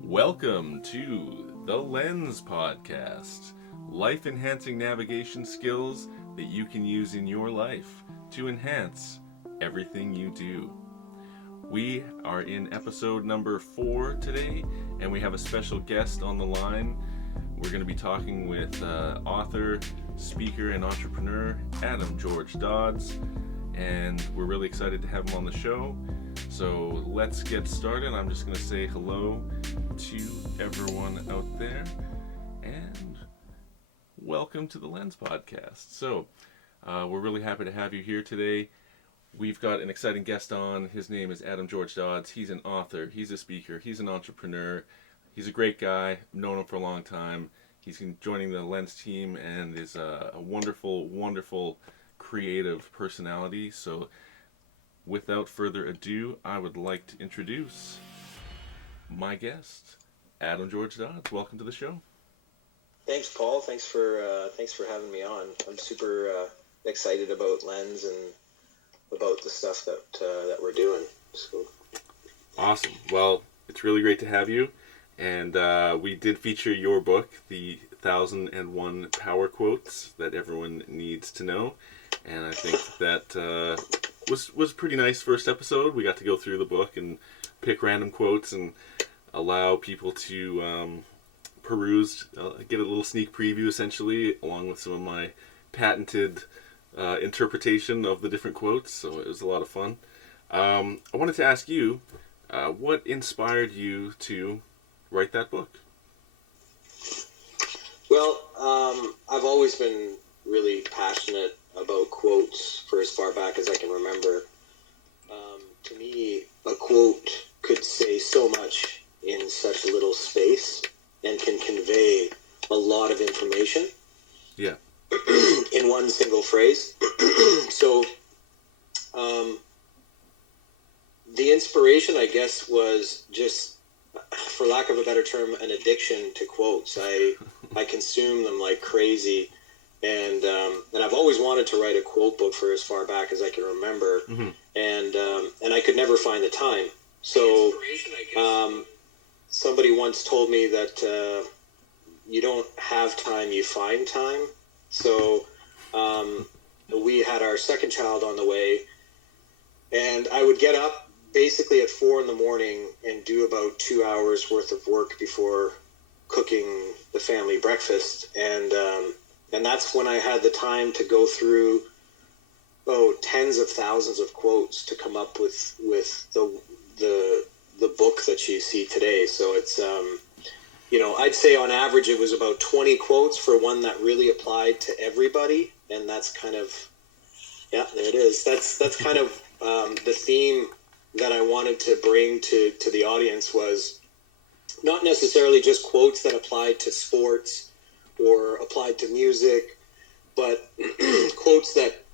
Welcome to the Lens Podcast, life-enhancing navigation skills that you can use in your life to enhance everything you do. We are in episode number 4 today, and we have a special guest on the line. We're going to be talking with author, speaker, and entrepreneur Adam George Dodds, and we're really excited to have him on the show. So let's get started. I'm just going to say hello to everyone out there, and welcome to the Lens Podcast. So we're really happy to have you here today. We've got an exciting guest on. His name is Adam George Dodds. He's an author, he's a speaker, he's an entrepreneur. He's a great guy. I've known him for a long time. He's been joining the Lens team and is a wonderful, wonderful, creative personality. So without further ado, I would like to introduce my guest, Adam George Dodds. Welcome to the show. Thanks, Paul. Thanks for having me on. I'm super excited about Lens and about the stuff that we're doing. So Awesome. Well, it's really great to have you. And we did feature your book, The 1001 Power Quotes That Everyone Needs to Know. And I think that was pretty nice first episode. We got to go through the book and pick random quotes and allow people to peruse, get a little sneak preview essentially, along with some of my patented interpretation of the different quotes. So it was a lot of fun. I wanted to ask you, what inspired you to write that book? Well, I've always been really passionate about quotes for as far back as I can remember. To me, a quote could say so much in such a little space and can convey a lot of information. Yeah. In one single phrase. So, the inspiration, I guess, was just, for lack of a better term, an addiction to quotes. I consume them like crazy, and I've always wanted to write a quote book for as far back as I can remember, Mm-hmm. and I could never find the time. So somebody once told me that you don't have time, you find time. So we had our second child on the way, and I would get up basically at 4 a.m. and do about 2 hours worth of work before cooking the family breakfast, and that's when I had the time to go through tens of thousands of quotes to come up with the book that you see today. So it's I'd say on average it was about 20 quotes for one that really applied to everybody, and that's kind of there it is. That's kind of the theme that I wanted to bring to the audience, was not necessarily just quotes that applied to sports or applied to music, but quotes that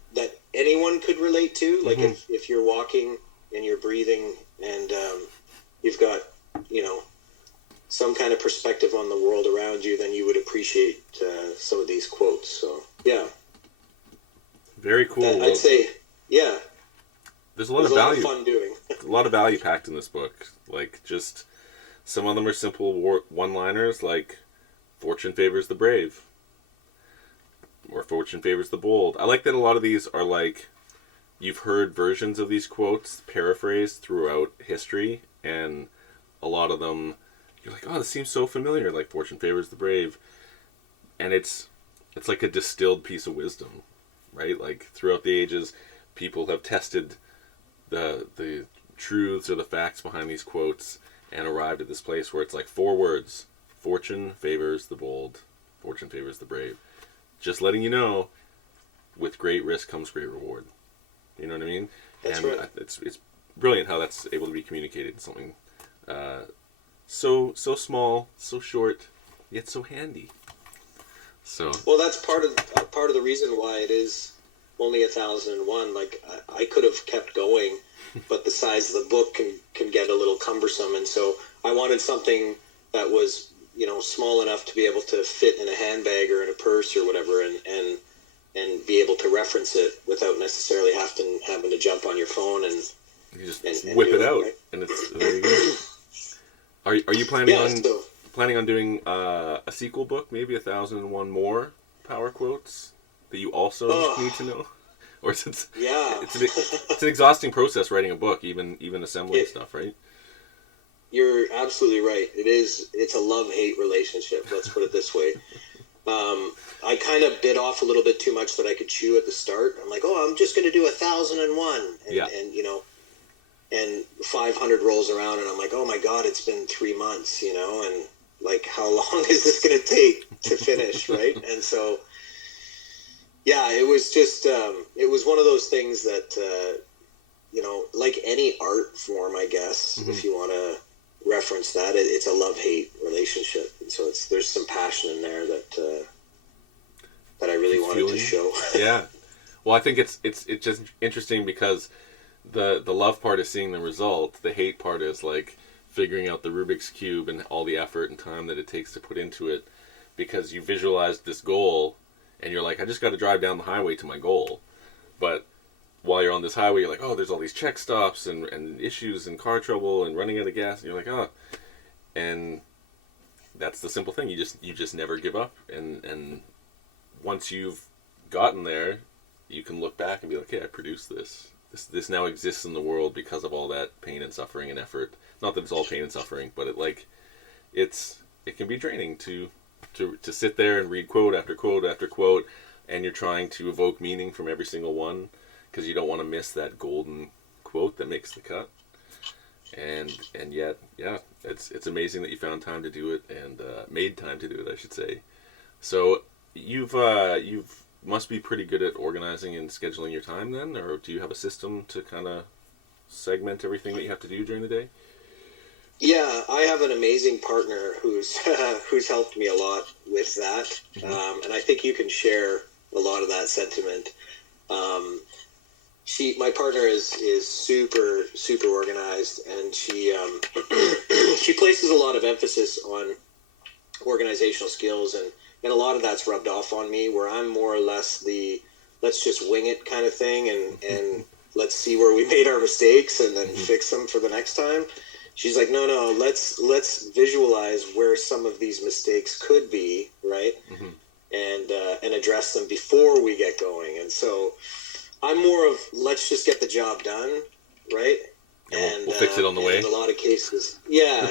anyone could relate to. Like if you're walking and you're breathing and you've got, some kind of perspective on the world around you, then you would appreciate some of these quotes. So, yeah. Very cool. I'd say, yeah. There's a lot of value. A lot of fun doing. A lot of value packed in this book. Like, just some of them are simple one-liners, like "Fortune favors the brave," or "Fortune favors the bold." I like that a lot of these are like, you've heard versions of these quotes paraphrased throughout history, and a lot of them you're like, oh, this seems so familiar. Like "Fortune favors the brave," and it's like a distilled piece of wisdom, right? Like throughout the ages, people have tested the truths or the facts behind these quotes and arrived at this place where it's like 4 words: fortune favors the bold, fortune favors the brave. Just letting you know, with great risk comes great reward. You know what I mean? That's and right. It's brilliant how that's able to be communicated in something so small, so short, yet so handy. So Well, that's part of the reason why it is only 1001. Like I could have kept going, but the size of the book can get a little cumbersome, and so I wanted something that was small enough to be able to fit in a handbag or in a purse or whatever, and be able to reference it without necessarily having to jump on your phone and You just and whip do it out, right? and it's there you go. Are you planning on doing a sequel book, maybe 1,001 more power quotes that you also need to know, or is it? Yeah, It's an exhausting process writing a book, even assembling stuff, right? You're absolutely right. It's a love-hate relationship. Let's put it this way. I kind of bit off a little bit too much that I could chew at the start. I'm like, oh, I'm just going to do 1,001, and you know, and 500 rolls around, and I'm like, oh my God, it's been 3 months, you know, and like, how long is this going to take to finish, right? And so, yeah, it was just, it was one of those things that, you know, like any art form, I guess, if you want to reference that, it's a love-hate relationship, and so there's some passion in there that I really wanted to show. Yeah, well, I think it's just interesting because the love part is seeing the result. The hate part is like figuring out the Rubik's Cube and all the effort and time that it takes to put into it, because you visualized this goal and you're like, I just got to drive down the highway to my goal, but while you're on this highway, you're like, oh, there's all these check stops and issues and car trouble and running out of gas, and you're like, oh, and that's the simple thing. You just never give up, and once you've gotten there, you can look back and be like, hey, I produced this. This now exists in the world because of all that pain and suffering and effort. Not that it's all pain and suffering, but it can be draining to sit there and read quote after quote after quote, and you're trying to evoke meaning from every single one, because you don't want to miss that golden quote that makes the cut. And yet, yeah, it's amazing that you found time to do it, and made time to do it, I should say. So you've must be pretty good at organizing and scheduling your time then, or do you have a system to kind of segment everything that you have to do during the day? Yeah, I have an amazing partner who's helped me a lot with that, and I think you can share a lot of that sentiment. My partner is super organized, and she she places a lot of emphasis on organizational skills, and a lot of that's rubbed off on me, where I'm more or less the let's just wing it kind of thing, and let's see where we made our mistakes and then fix them for the next time. She's like, no, let's visualize where some of these mistakes could be, right? And address them before we get going. And so I'm more of let's just get the job done, right? And we'll fix it on the way. In a lot of cases, yeah.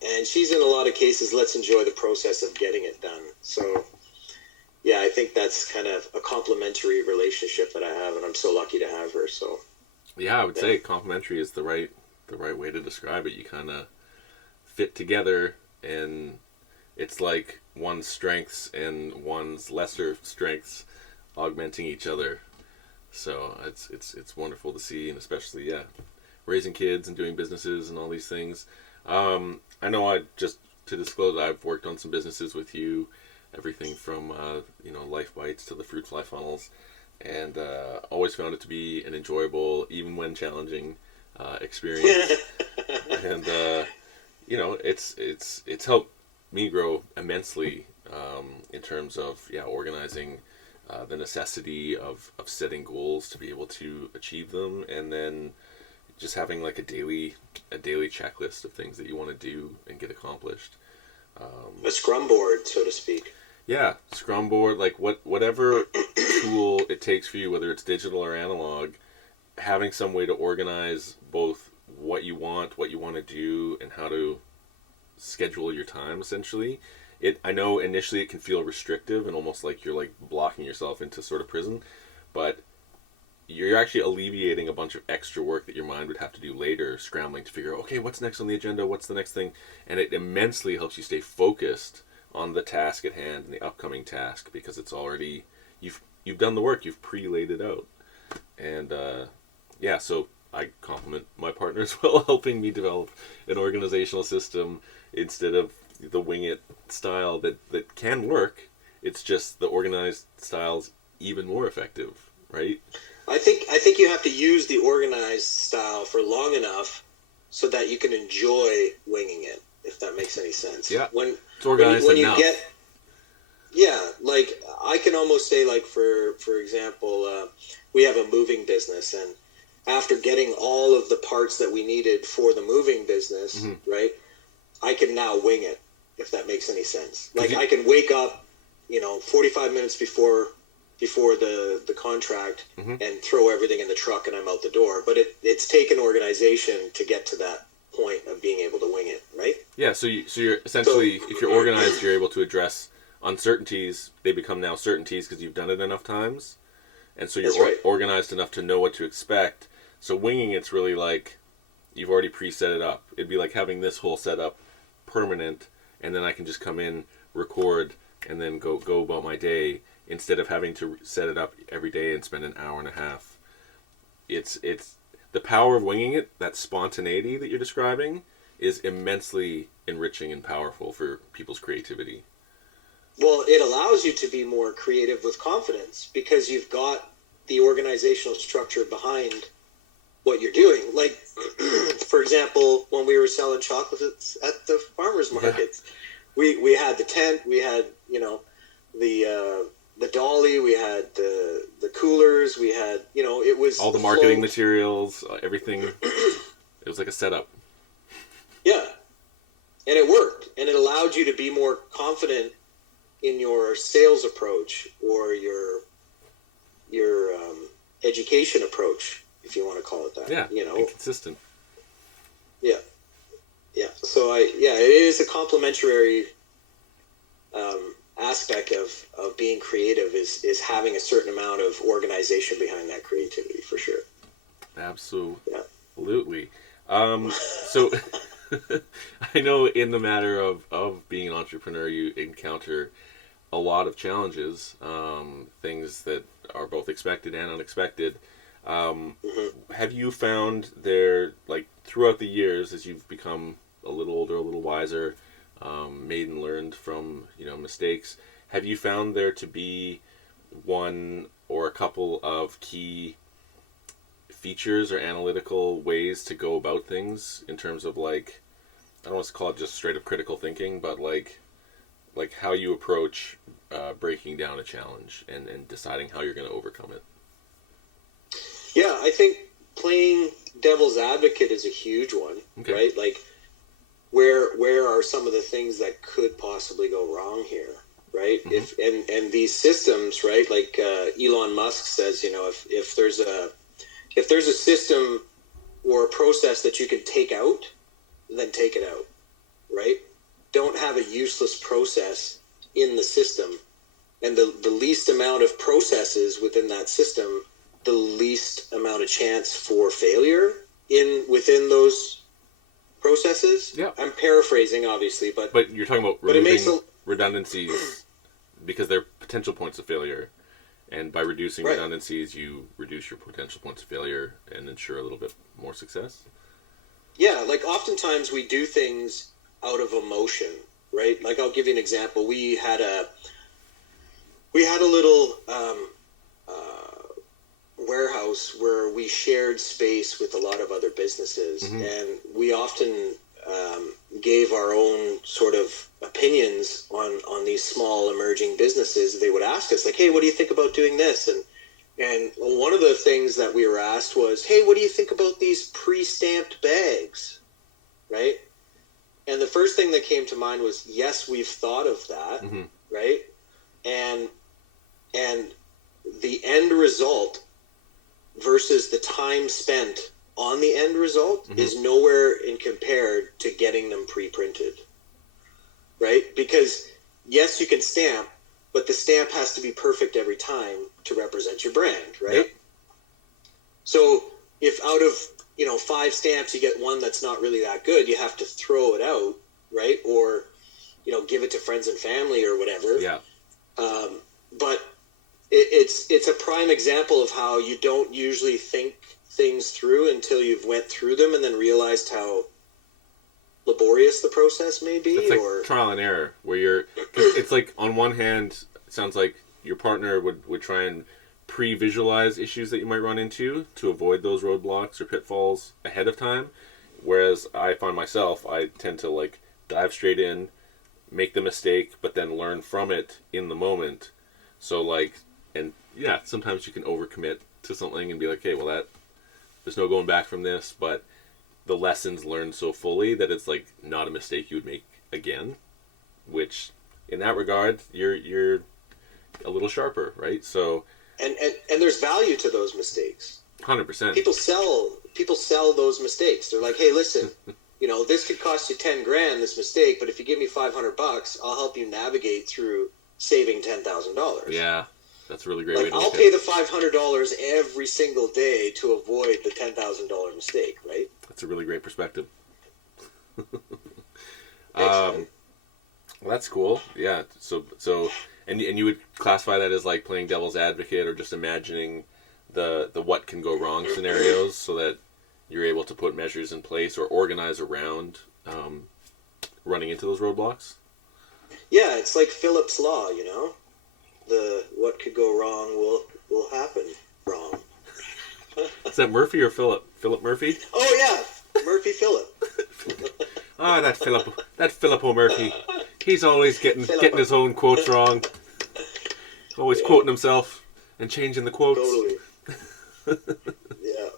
And she's in a lot of cases, let's enjoy the process of getting it done. So, yeah, I think that's kind of a complementary relationship that I have, and I'm so lucky to have her. So, yeah, I would say complementary is the right way to describe it. You kind of fit together, and it's like one's strengths and one's lesser strengths augmenting each other. So it's wonderful to see, and especially raising kids and doing businesses and all these things. I know to disclose, I've worked on some businesses with you, everything from Life Bites to the Fruit Fly Funnels, and always found it to be an enjoyable, even when challenging, experience. And it's helped me grow immensely in terms of organizing, the necessity of setting goals to be able to achieve them, and then just having like a daily checklist of things that you want to do and get accomplished. A Scrum Board, so to speak. Yeah, Scrum Board, like whatever tool it takes for you, whether it's digital or analog, having some way to organize both what you want to do, and how to schedule your time, essentially. I know initially it can feel restrictive and almost like you're like blocking yourself into sort of prison, but you're actually alleviating a bunch of extra work that your mind would have to do later, scrambling to figure out, okay, what's next on the agenda, what's the next thing, and it immensely helps you stay focused on the task at hand and the upcoming task, because it's already, you've done the work, you've pre-laid it out. And so I compliment my partner as well, helping me develop an organizational system instead of the wing it style that can work. It's just the organized style's even more effective, right? I think you have to use the organized style for long enough so that you can enjoy winging it, if that makes any sense. Yeah, when it's organized when enough. You get, like I can almost say, like for example, we have a moving business, and after getting all of the parts that we needed for the moving business, right, I can now wing it, if that makes any sense. Like, I can wake up, 45 minutes before the contract and throw everything in the truck and I'm out the door. But it's taken organization to get to that point of being able to wing it, right? Yeah, so you're essentially, if you're organized, you're able to address uncertainties. They become now certainties because you've done it enough times. And so you're organized enough to know what to expect. So winging it's really like you've already preset it up. It'd be like having this whole setup permanent, and then I can just come in, record, and then go about my day instead of having to set it up every day and spend an hour and a half. It's the power of winging it, that spontaneity that you're describing, is immensely enriching and powerful for people's creativity. Well, it allows you to be more creative with confidence because you've got the organizational structure behind what you're doing. Like, for example, when we were selling chocolates at the farmers markets, we had the tent, we had, the dolly, we had the coolers, we had, it was all the marketing materials, everything. It was like a setup. Yeah. And it worked. And it allowed you to be more confident in your sales approach or your education approach, if you want to call it that. Yeah, and consistent. Yeah. Yeah. So it is a complementary aspect of being creative is having a certain amount of organization behind that creativity, for sure. Absolutely. So I know in the matter of being an entrepreneur, you encounter a lot of challenges, things that are both expected and unexpected. Have you found there, like throughout the years, as you've become a little older, a little wiser, made and learned from mistakes, have you found there to be one or a couple of key features or analytical ways to go about things in terms of, like, I don't want to call it just straight up critical thinking, but like how you approach breaking down a challenge and deciding how you're going to overcome it? Yeah, I think playing devil's advocate is a huge one, right? Like, where are some of the things that could possibly go wrong here, right? If and these systems, right? Like Elon Musk says, if there's a system or a process that you can take out, then take it out, right? Don't have a useless process in the system. And the least amount of processes within that system, the least amount of chance for failure within those processes. Yeah. I'm paraphrasing, obviously, but you're talking about removing redundancies because they're potential points of failure. And by reducing redundancies, you reduce your potential points of failure and ensure a little bit more success. Yeah, like oftentimes we do things out of emotion, right? Like, I'll give you an example. We had a little warehouse where we shared space with a lot of other businesses, and we often gave our own sort of opinions on these small emerging businesses. They would ask us, like, hey, what do you think about doing this? And one of the things that we were asked was, hey, what do you think about these pre-stamped bags, right? And the first thing that came to mind was, yes, we've thought of that, right? And the end result versus the time spent on the end result is nowhere in compared to getting them pre-printed, right? Because yes, you can stamp, but the stamp has to be perfect every time to represent your brand, right? Yep. So if out of 5 stamps you get one that's not really that good, you have to throw it out, right? Or give it to friends and family or whatever. Yeah. But it's a prime example of how you don't usually think things through until you've went through them and then realized how laborious the process may be. It's like trial and error, where it's like, on one hand, it sounds like your partner would try and pre-visualize issues that you might run into to avoid those roadblocks or pitfalls ahead of time. Whereas I find myself, I tend to like dive straight in, make the mistake, but then learn from it in the moment. So sometimes you can overcommit to something and be like, hey, well, there's no going back from this, but the lessons learned so fully that it's like not a mistake you would make again, which in that regard, you're a little sharper, right? So, and there's value to those mistakes. 100%. People sell those mistakes. They're like, hey, listen, this could cost you $10,000, this mistake, but if you give me $500, I'll help you navigate through saving $10,000. Yeah, that's a really great like, way to I'll look pay at it. the $500 every single day to avoid the $10,000 mistake, right? That's a really great perspective. Thanks, Well, that's cool. Yeah. So, and you would classify that as like playing devil's advocate, or just imagining the what can go wrong scenarios, so that you're able to put measures in place or organize around running into those roadblocks. Yeah, it's like Philip's law, the what could go wrong will happen wrong. Is that Murphy or Philip? Philip Murphy? Oh yeah, Murphy Philip. Ah, that Philip O'Murphy. He's always getting his own quotes wrong. Always quoting himself and changing the quotes. Totally. Yeah.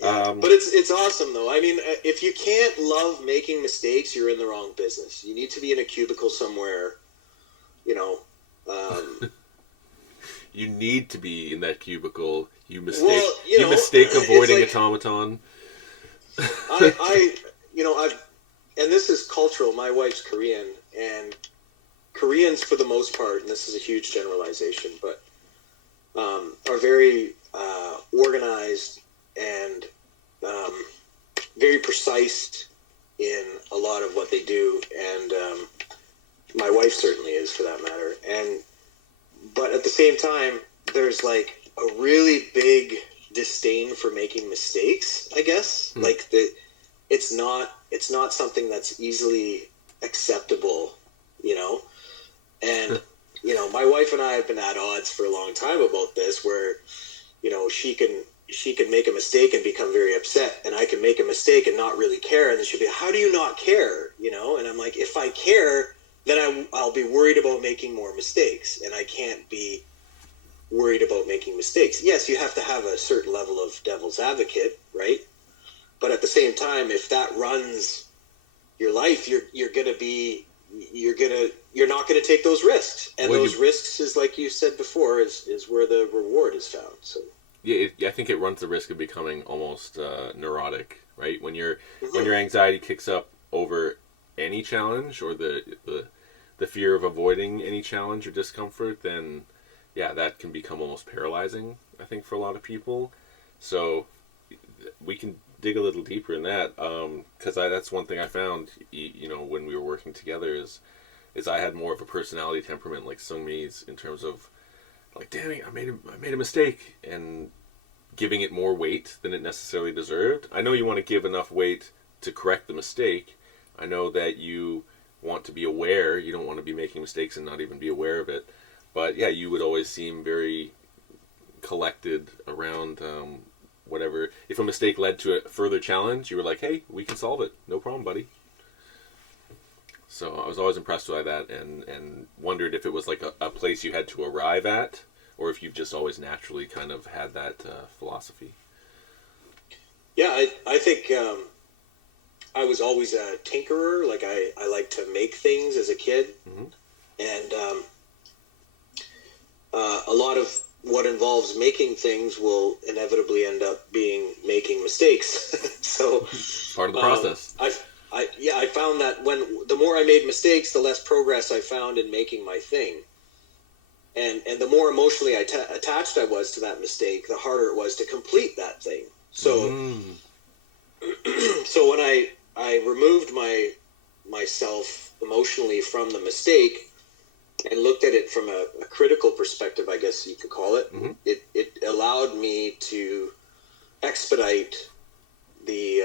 But it's awesome though. I mean, if you can't love making mistakes, you're in the wrong business. You need to be in a cubicle somewhere, You need to be in that cubicle. You mistake. Well, you mistake avoiding like, automaton. and this is cultural. My wife's Korean, and Koreans, for the most part, and this is a huge generalization, but are very organized and very precise in a lot of what they do, and my wife certainly is, for that matter. But at the same time, there's like a really big disdain for making mistakes, I guess. Like it's not something that's easily acceptable, and my wife and I have been at odds for a long time about this, where she can make a mistake and become very upset, and I can make a mistake and not really care, and then she'll be, how do you not care? And I'm like, if I care, then I'll be worried about making more mistakes, and I can't be worried about making mistakes. Yes, you have to have a certain level of devil's advocate, right? But at the same time, if that runs your life, you're not gonna take those risks, and those risks is, like you said before, is where the reward is found. So yeah, I think it runs the risk of becoming almost neurotic, right? When your anxiety kicks up over any challenge, or the fear of avoiding any challenge or discomfort, then yeah, that can become almost paralyzing, I think, for a lot of people. So we can dig a little deeper in that, because that's one thing I found, when we were working together, is I had more of a personality temperament like Sungmi's, in terms of like, damn it, I made a mistake, and giving it more weight than it necessarily deserved. I know you want to give enough weight to correct the mistake. I know that you want to be aware. You don't want to be making mistakes and not even be aware of it. But yeah, you would always seem very collected around whatever. If a mistake led to a further challenge, you were like, hey, we can solve it. No problem, buddy. So I was always impressed by that, and wondered if it was like a place you had to arrive at, or if you've just always naturally kind of had that philosophy. Yeah, I think I was always a tinkerer. Like I like to make things as a kid, and a lot of what involves making things will inevitably end up being making mistakes. So part of the process. I found that the more I made mistakes, the less progress I found in making my thing. And the more emotionally attached I was to that mistake, the harder it was to complete that thing. So so when I removed myself emotionally from the mistake and looked at it from a critical perspective, I guess you could call it, it allowed me to expedite the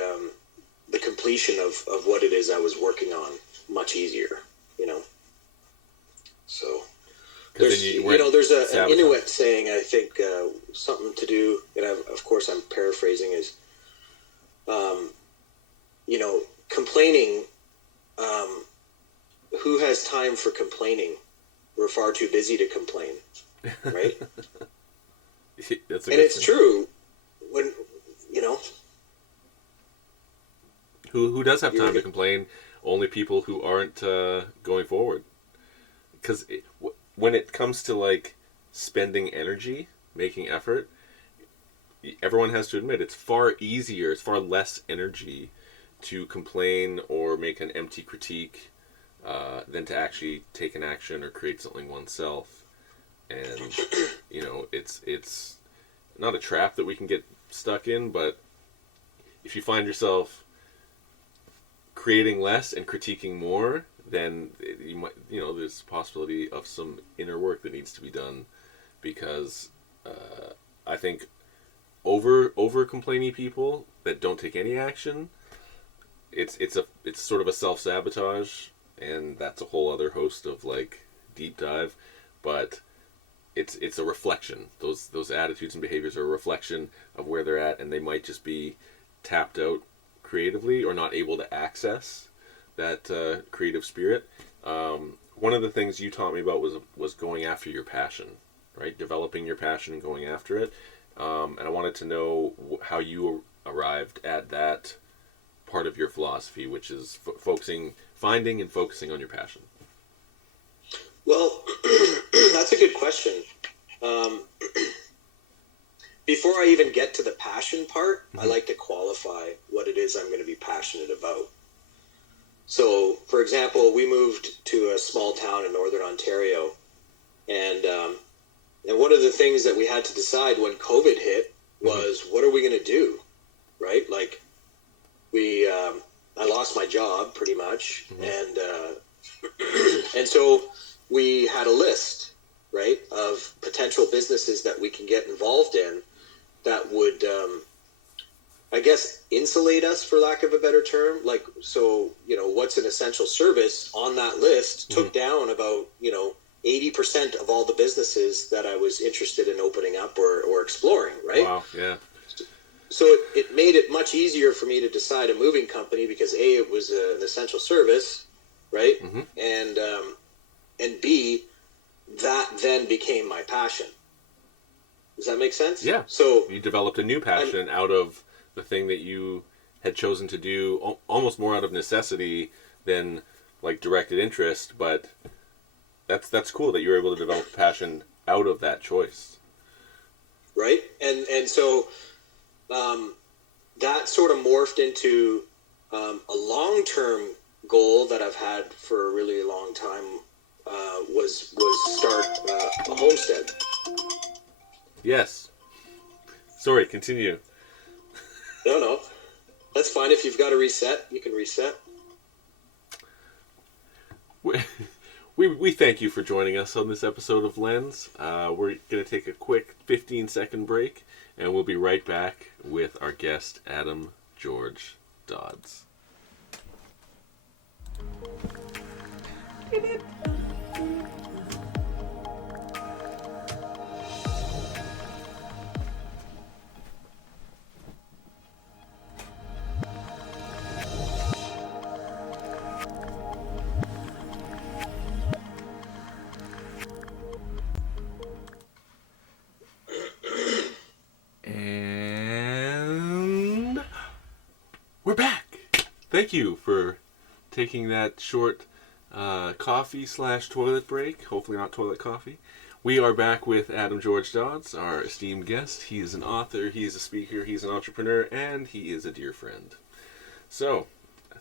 completion of what it is I was working on much easier, So there's an Inuit saying, I think, something to do, and of course I'm paraphrasing, is, complaining, who has time for complaining? We're far too busy to complain, right? That's a and it's true. When know. Who does have time to complain? Only people who aren't going forward. Because when it comes to like spending energy, making effort, everyone has to admit it's far easier, it's far less energy to complain or make an empty critique than to actually take an action or create something oneself. And you know, it's not a trap that we can get stuck in, but if you find yourself creating less and critiquing more, then you might, you know, there's a possibility of some inner work that needs to be done, because I think over complaining people that don't take any action, it's sort of a self-sabotage, and that's a whole other host of like deep dive, but it's a reflection. Those attitudes and behaviors are a reflection of where they're at, and they might just be tapped out creatively or not able to access that creative spirit. One of the things you taught me about was going after your passion, right? Developing your passion and going after it. And I wanted to know how you arrived at that part of your philosophy, which is finding and focusing on your passion. Well, that's a good question. Before I even get to the passion part, I like to qualify what it is I'm going to be passionate about. So, for example, we moved to a small town in Northern Ontario, and one of the things that we had to decide when COVID hit was, what are we going to do, right? Like, I lost my job pretty much, and so we had a list, right, of potential businesses that we can get involved in that would, I guess, insulate us, for lack of a better term. Like, so, you know, what's an essential service on that list took down about, 80% of all the businesses that I was interested in opening up or exploring, right? Wow, yeah. So it made it much easier for me to decide a moving company because A, it was an essential service, right? And B, that then became my passion. Does that make sense? Yeah. So you developed a new passion out of the thing that you had chosen to do, almost more out of necessity than like directed interest. But that's cool that you were able to develop passion out of that choice. Right. And so that sort of morphed into a long-term goal that I've had for a really long time. Was start a homestead. Yes. Sorry, continue. No. That's fine. If you've got to reset, you can reset. We thank you for joining us on this episode of Lens. We're going to take a quick 15-second break, and we'll be right back with our guest, Adam George Dodds. And we're back. Thank you for taking that short coffee/toilet break. Hopefully not toilet coffee. We are back with Adam George Dodds, our esteemed guest. He is an author, he is a speaker, he's an entrepreneur, and he is a dear friend. So,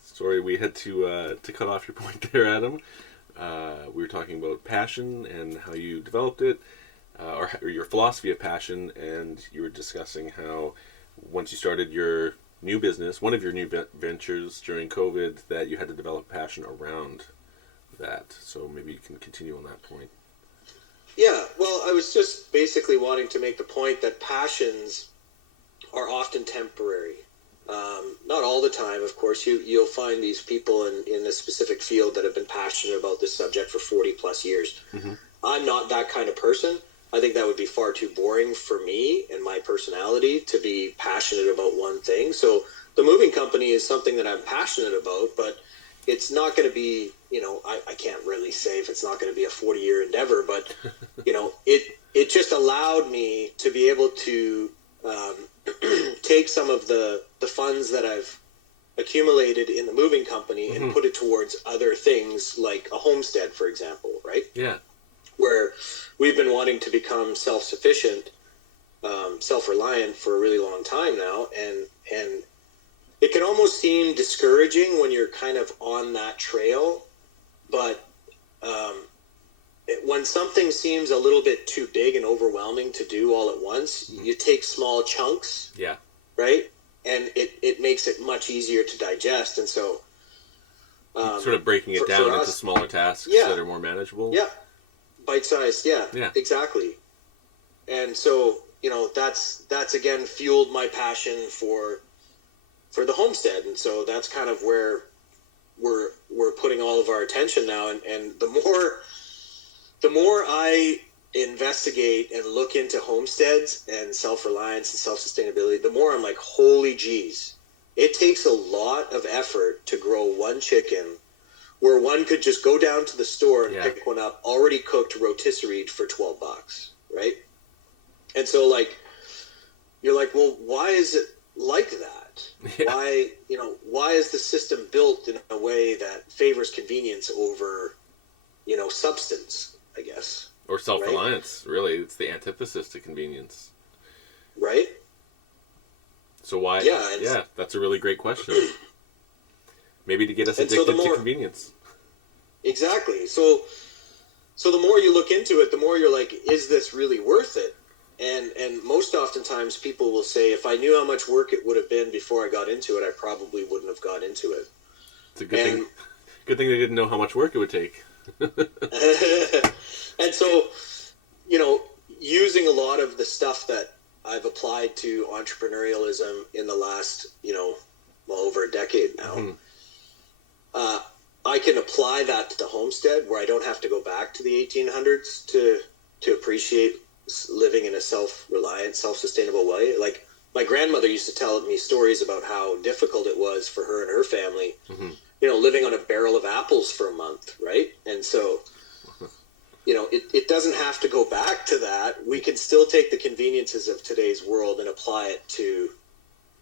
sorry we had to cut off your point there, Adam. We were talking about passion and how you developed it, or your philosophy of passion, and you were discussing how once you started your new business, one of your new ventures during COVID, that you had to develop passion around that. So maybe you can continue on that point. Yeah, well, I was just basically wanting to make the point that passions are often temporary. Not all the time, of course. You'll find these people in a specific field that have been passionate about this subject for 40 plus years. I'm not that kind of person. I think that would be far too boring for me and my personality to be passionate about one thing. So the moving company is something that I'm passionate about, but it's not going to be, I can't really say if it's not going to be a 40-year endeavor, but, it just allowed me to be able to take some of the funds that I've accumulated in the moving company and put it towards other things like a homestead, for example, right? Yeah. Where we've been wanting to become self-sufficient, self-reliant for a really long time now, and it can almost seem discouraging when you're kind of on that trail, but when something seems a little bit too big and overwhelming to do all at once, you take small chunks, right? And it makes it much easier to digest. And so sort of breaking it down into smaller tasks that are more manageable. Yeah, bite-sized. Yeah, exactly. And so, that's again fueled my passion for the homestead. And so that's kind of where we're putting all of our attention now. And the more I investigate and look into homesteads and self-reliance and self-sustainability, the more I'm like, holy geez, it takes a lot of effort to grow one chicken where one could just go down to the store and pick one up already cooked rotisserie for $12, right? And so you're like, well, why is it like that? Why is the system built in a way that favors convenience over, substance, I guess? Or self-reliance, right? Really. It's the antithesis to convenience. Right? So why? Yeah, that's a really great question. Maybe to get us addicted to convenience. Exactly. So the more you look into it, the more you're like, is this really worth it? And most oftentimes people will say, if I knew how much work it would have been before I got into it, I probably wouldn't have got into it. It's a good thing. Good thing they didn't know how much work it would take. And so, using a lot of the stuff that I've applied to entrepreneurialism in the last, over a decade now, I can apply that to the homestead where I don't have to go back to the 1800s to appreciate living in a self-reliant, self-sustainable way. Like my grandmother used to tell me stories about how difficult it was for her and her family, living on a barrel of apples for a month, right? And so, it doesn't have to go back to that. We can still take the conveniences of today's world and apply it to,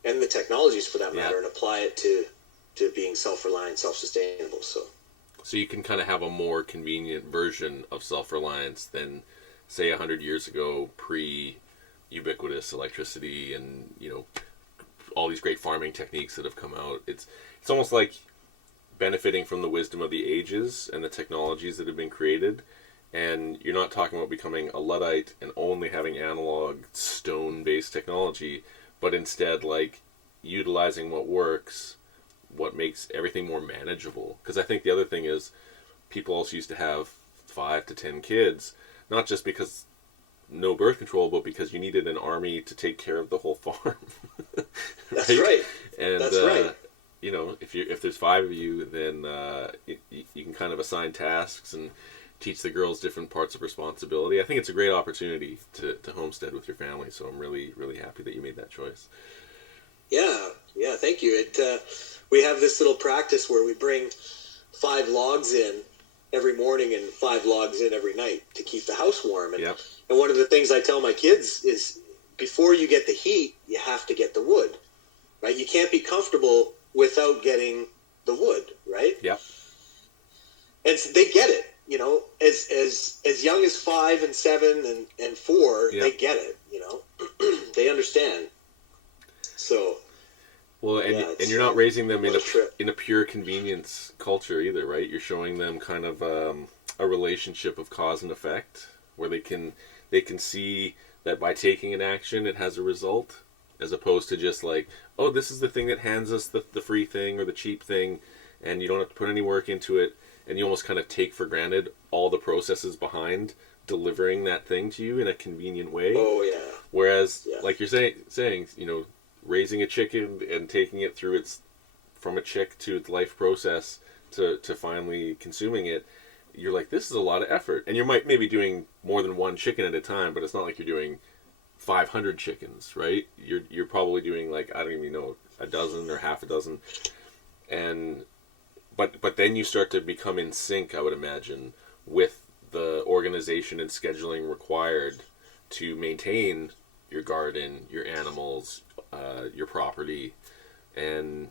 and the technologies for that matter, and apply it to being self-reliant, self-sustainable. So you can kind of have a more convenient version of self-reliance than, say, 100 years ago, pre-ubiquitous electricity and, all these great farming techniques that have come out. It's almost like benefiting from the wisdom of the ages and the technologies that have been created. And you're not talking about becoming a Luddite and only having analog stone-based technology, but instead utilizing what works, what makes everything more manageable. Because I think the other thing is people also used to have 5 to 10 kids, not just because no birth control, but because you needed an army to take care of the whole farm. That's right. And that's right. If there's 5 of you, then you can kind of assign tasks and teach the girls different parts of responsibility. I think it's a great opportunity to homestead with your family. So I'm really, really happy that you made that choice. Yeah, thank you. We have this little practice where we bring 5 logs in every morning and 5 logs in every night to keep the house warm. And one of the things I tell my kids is before you get the heat, you have to get the wood, right? You can't be comfortable without getting the wood, right? Yeah. And so they get it, as young as 5 and 7 and 4, they get it, they understand. So, well, and you're not raising them in a pure convenience culture either, right? You're showing them kind of a relationship of cause and effect, where they can see that by taking an action, it has a result, as opposed to just oh, this is the thing that hands us the free thing or the cheap thing, and you don't have to put any work into it, and you almost kind of take for granted all the processes behind delivering that thing to you in a convenient way. Oh yeah. Whereas, like you're saying, raising a chicken and taking it through from a chick to its life process to finally consuming it, you're like, this is a lot of effort. And you might maybe doing more than one chicken at a time, but it's not like you're doing 500 chickens, right? You're probably doing I don't even know, a dozen or half a dozen. And but then you start to become in sync, I would imagine, with the organization and scheduling required to maintain your garden, your animals, your property, and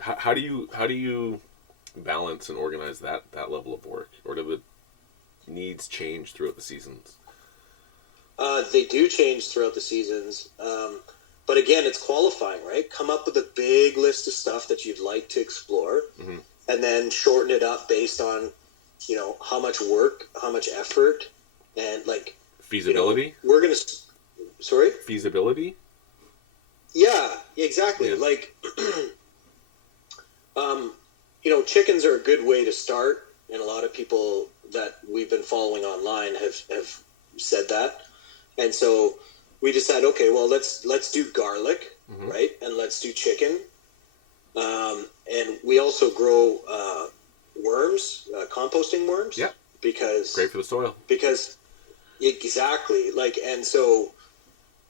how do you balance and organize that level of work, or do the needs change throughout the seasons? They do change throughout the seasons, but again, it's qualifying, right? Come up with a big list of stuff that you'd like to explore, Mm-hmm. and then shorten it up based on, how much work, how much effort, and like Feasibility. We're gonna. Sorry. Feasibility. Yeah, exactly. Yeah. Like, chickens are a good way to start, and a lot of people that we've been following online have said that. And so we decided, okay, well, let's do garlic, Mm-hmm. right? And let's do chicken. And we also grow worms, composting worms. Yeah. Because Great for the soil. Because exactly, and so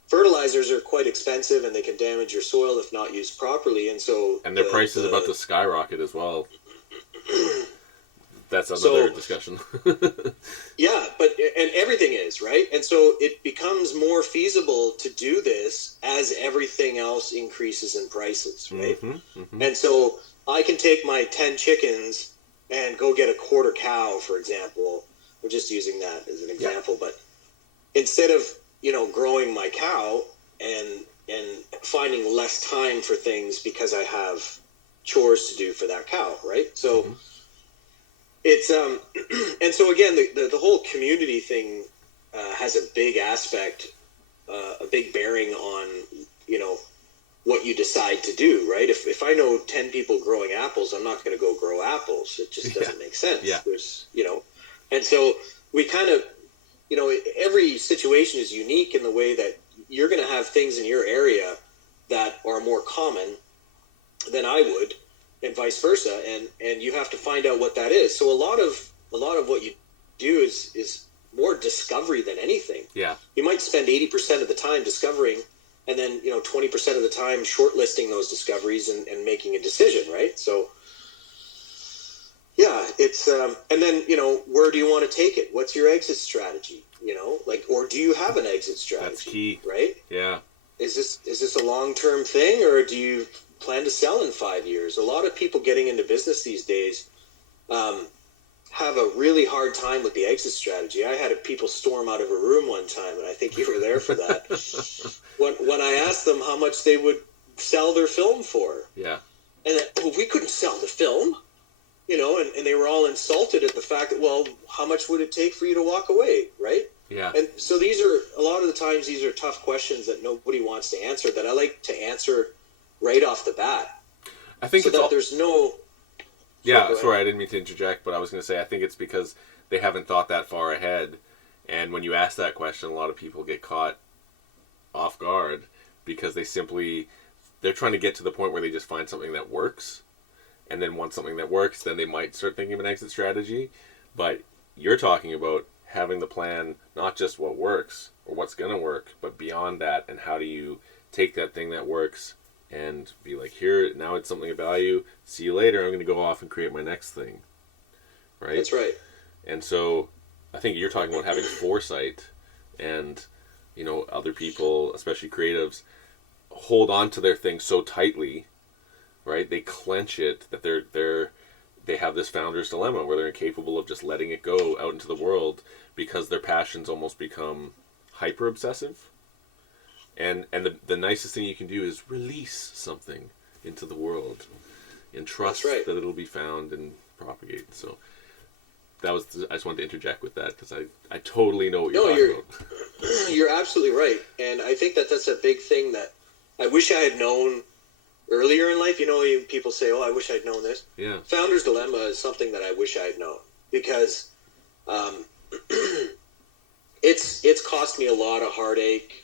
fertilizers are quite expensive, and they can damage your soil if not used properly. And so their price is about to skyrocket as well. That's another discussion. Yeah, and everything is, right? And so it becomes more feasible to do this as everything else increases in prices, right? Mm-hmm, mm-hmm. And so I can take my 10 chickens and go get a quarter cow, for example. We're just using that as an example, but instead of, growing my cow and finding less time for things because I have chores to do for that cow, right? So Mm-hmm. it's and so again, the whole community thing has a big aspect, a big bearing on what you decide to do, right? If I know 10 people growing apples, I'm not going to go grow apples. It just doesn't make sense. Yeah. There's and so we kind of every situation is unique in the way that you're going to have things in your area that are more common than I would, and vice versa, and you have to find out what that is. So a lot of what you do is more discovery than anything. Yeah. You might spend 80% of the time discovering, and then 20% of the time shortlisting those discoveries and making a decision, right? So yeah, it's and then where do you want to take it? What's your exit strategy? Or do you have an exit strategy? That's key, right? Yeah. Is this a long-term thing, or do you plan to sell in 5 years? A lot of people getting into business these days have a really hard time with the exit strategy. I had people storm out of a room one time, and I think you were there for that. when I asked them how much they would sell their film for. Yeah. And we couldn't sell the film. And they were all insulted at the fact that, well, how much would it take for you to walk away, right? Yeah. And so these are, a lot of the times, these are tough questions that nobody wants to answer, that I like to answer right off the bat. I think so that there's no... Yeah, sorry, I didn't mean to interject, but I was going to say, I think it's because they haven't thought that far ahead, and when you ask that question, a lot of people get caught off guard, because they're trying to get to the point where they just find something that works, and then once something that works, then they might start thinking of an exit strategy. But you're talking about having the plan, not just what works or what's going to work, but beyond that, and how do you take that thing that works and be like, here, now it's something of value, see you later, I'm going to go off and create my next thing. Right? That's right. And so I think you're talking about having foresight, and other people, especially creatives, hold on to their thing so tightly, right? They clench it, that they have this founder's dilemma where they're incapable of just letting it go out into the world, because their passions almost become hyper obsessive. And the nicest thing you can do is release something into the world and trust that it'll be found and propagate. So I just wanted to interject with that, because I totally know what you're talking about. You're absolutely right. And I think that's a big thing that I wish I had known earlier in life. People say, oh, I wish I'd known this. Yeah. Founder's dilemma is something that I wish I had known, because it's cost me a lot of heartache